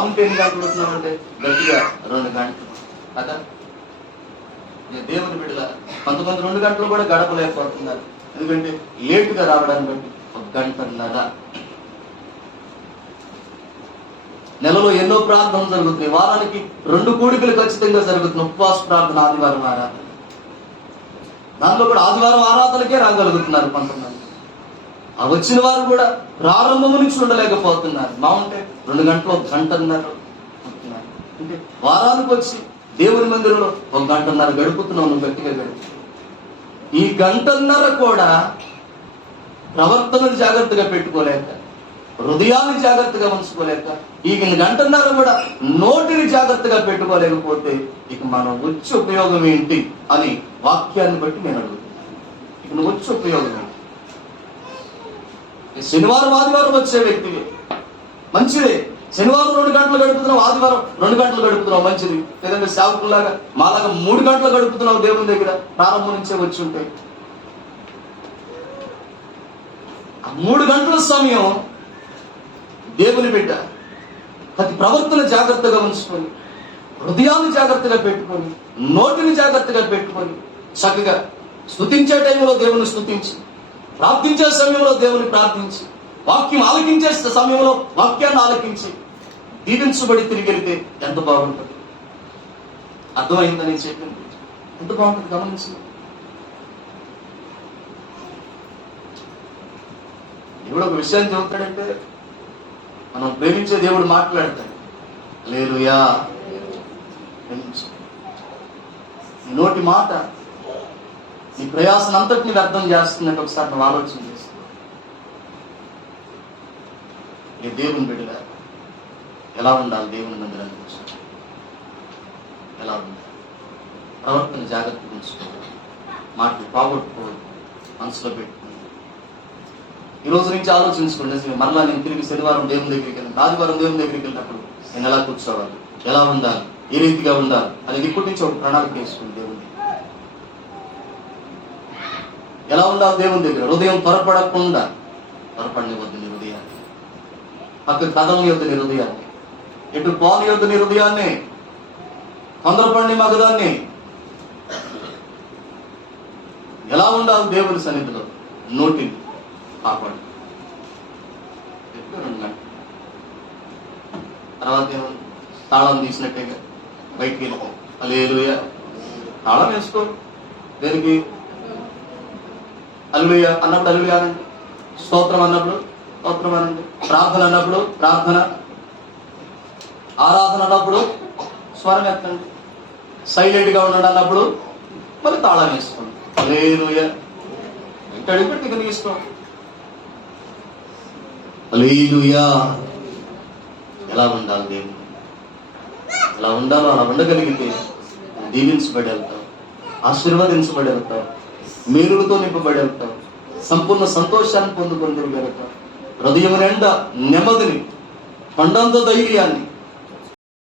ఉంటే ఎన్ని గంటలు ఉంటున్నామంటే గట్టిగా 2 గంటలు కదా. దేవుని బిడ్డల కొంతమంది 2 గంటలు కూడా గడపలేకపోతున్నారు. ఎందుకంటే లేటుగా రావడాన్ని బట్టి 1 గంటన్నర. నెలలో ఎన్నో ప్రార్థనలు జరుగుతున్నాయి. వారానికి 2 కూడికలు ఖచ్చితంగా జరుగుతున్నాయి. ఉపవాస ప్రార్థన, ఆదివారం ఆరాధన. దాంట్లో కూడా ఆదివారం ఆరాధనకే రాగలుగుతున్నారు కొంతమంది. ఆ వచ్చిన వారు కూడా ప్రారంభం నుంచి ఉండలేకపోతున్నారు. బాగుంటే 2 గంటలు 1 గంటన్నర ఉంటున్నారు. అంటే వారానికి వచ్చి దేవుని మందిరంలో 1 గంటన్నర గడుపుతున్నావు. నువ్వు గట్టిగా గడుపు. ఈ గంటన్నర కూడా ప్రవర్తనను జాగ్రత్తగా పెట్టుకోలేక, హృదయాన్ని జాగ్రత్తగా ఉంచుకోలేక, ఈ గంటన్నర కూడా నోటిని జాగ్రత్తగా పెట్టుకోలేకపోతే ఇక మనం వచ్చే ఉపయోగం ఏంటి అని వాక్యాన్ని బట్టి నేను అడుగుతున్నాను. ఇక నువ్వు వచ్చే ఉపయోగం ఏంటి? శనివారం ఆదివారం వచ్చే వ్యక్తివి మంచిదే. శనివారం 2 గంటలు గడుపుతున్నావు, ఆదివారం 2 గంటలు గడుపుతున్నావు, మంచిది. లేదంటే సేవకుల్లాగా మాలాగా 3 గంటలు గడుపుతున్నావు దేవుని దగ్గర, ప్రారంభం నుంచే వచ్చి ఉంటే. ఆ 3 గంటల సమయం దేవుని బిడ్డ ప్రతి ప్రవర్తన జాగ్రత్తగా ఉంచుకొని, హృదయాన్ని జాగ్రత్తగా పెట్టుకొని, నోటిని జాగ్రత్తగా పెట్టుకొని, చక్కగా స్తుతించే టైంలో దేవుని స్తుతించి, ప్రార్థించే సమయంలో దేవుని ప్రార్థించి, వాక్యం ఆలకించే సమయంలో వాక్యాన్ని ఆలకించి దీవించబడి తిరిగి వెళ్తే ఎంత బాగుంటుంది. అర్థమైందని చెప్పింది. ఎంత బాగుంటుంది గమనించి. దేవుడు ఒక విషయాన్ని చెబుతాడంటే మనం ప్రేమించే దేవుడు మాట్లాడతాడు. హల్లెలూయా. నోటి మాట నీ ప్రయాసం అంతటిని వ్యర్థం చేస్తుందంటే ఒకసారి నువ్వు ఆలోచన చేస్తావు. ఈ దేవుని బిడ్డగా ఎలా ఉండాలి? దేవుని మందిరానికి వచ్చి ఎలా ఉండాలి? ప్రవర్తన జాగ్రత్తగా ఉంచుకోవాలి, మాటలు పోగొట్టుకోవాలి, మనసులో పెట్టుకోవాలి. ఈ రోజు నుంచి ఆలోచించుకోండి. మరలా నేను తిరిగి శనివారం దేవుని దగ్గరికి వెళ్ళాను, ఆదివారం దేవుని దగ్గరికి వెళ్ళినప్పుడు నేను ఎలా కూర్చోవాలి, ఎలా ఉండాలి, ఏ రీతిగా ఉండాలి అనేది ఇప్పటి నుంచి ఒక ప్రణాళిక వేసుకోండి. దేవుని ఎలా ఉండాలి దేవుని దగ్గర? హృదయం త్వరపడనివద్దు నీ హృదయాన్ని, పక్క కథం యొద్దు నీ హృదయాన్ని, ఎటు పాలు యొద్దు నీ హృదయాన్ని, తొందరపడిని మగదాన్ని. ఎలా ఉండాలి దేవుని సన్నిధిలో? నోటిని కాపాడు. తర్వాత తాళం తీసినట్టేగా బయటికి వెళ్ళిపో. హల్లెలూయా. తాళం వేసుకో. దేనికి? హల్లెలూయా అన్నప్పుడు హల్లెలూయా అనండి, స్తోత్రం అన్నప్పుడు స్తోత్రం అనండి, ప్రార్థన అన్నప్పుడు ప్రార్థన, ఆరాధన అన్నప్పుడు స్వరం ఎత్తండి, సైలెంట్ గా ఉండండి అన్నప్పుడు మళ్ళీ తాళం వేసుకోండి. హల్లెలూయా. ఇంకా అడిగిపెట్టి ఇక తీసుకో. హల్లెలూయా. ఎలా ఉండాలి దేవుడు? ఎలా ఉండాలో అలా ఉండగలిగితే దీవించబడి వెళ్తావు, ఆశీర్వదించబడి వెళ్తావు, మేలులతో నింపబడి వెళ్తావు, సంపూర్ణ సంతోషాన్ని పొందుకొని తిరిగి వెళ్తావు, హృదయం నిండా నెమ్మదిని, కొండంత ధైర్యాన్ని,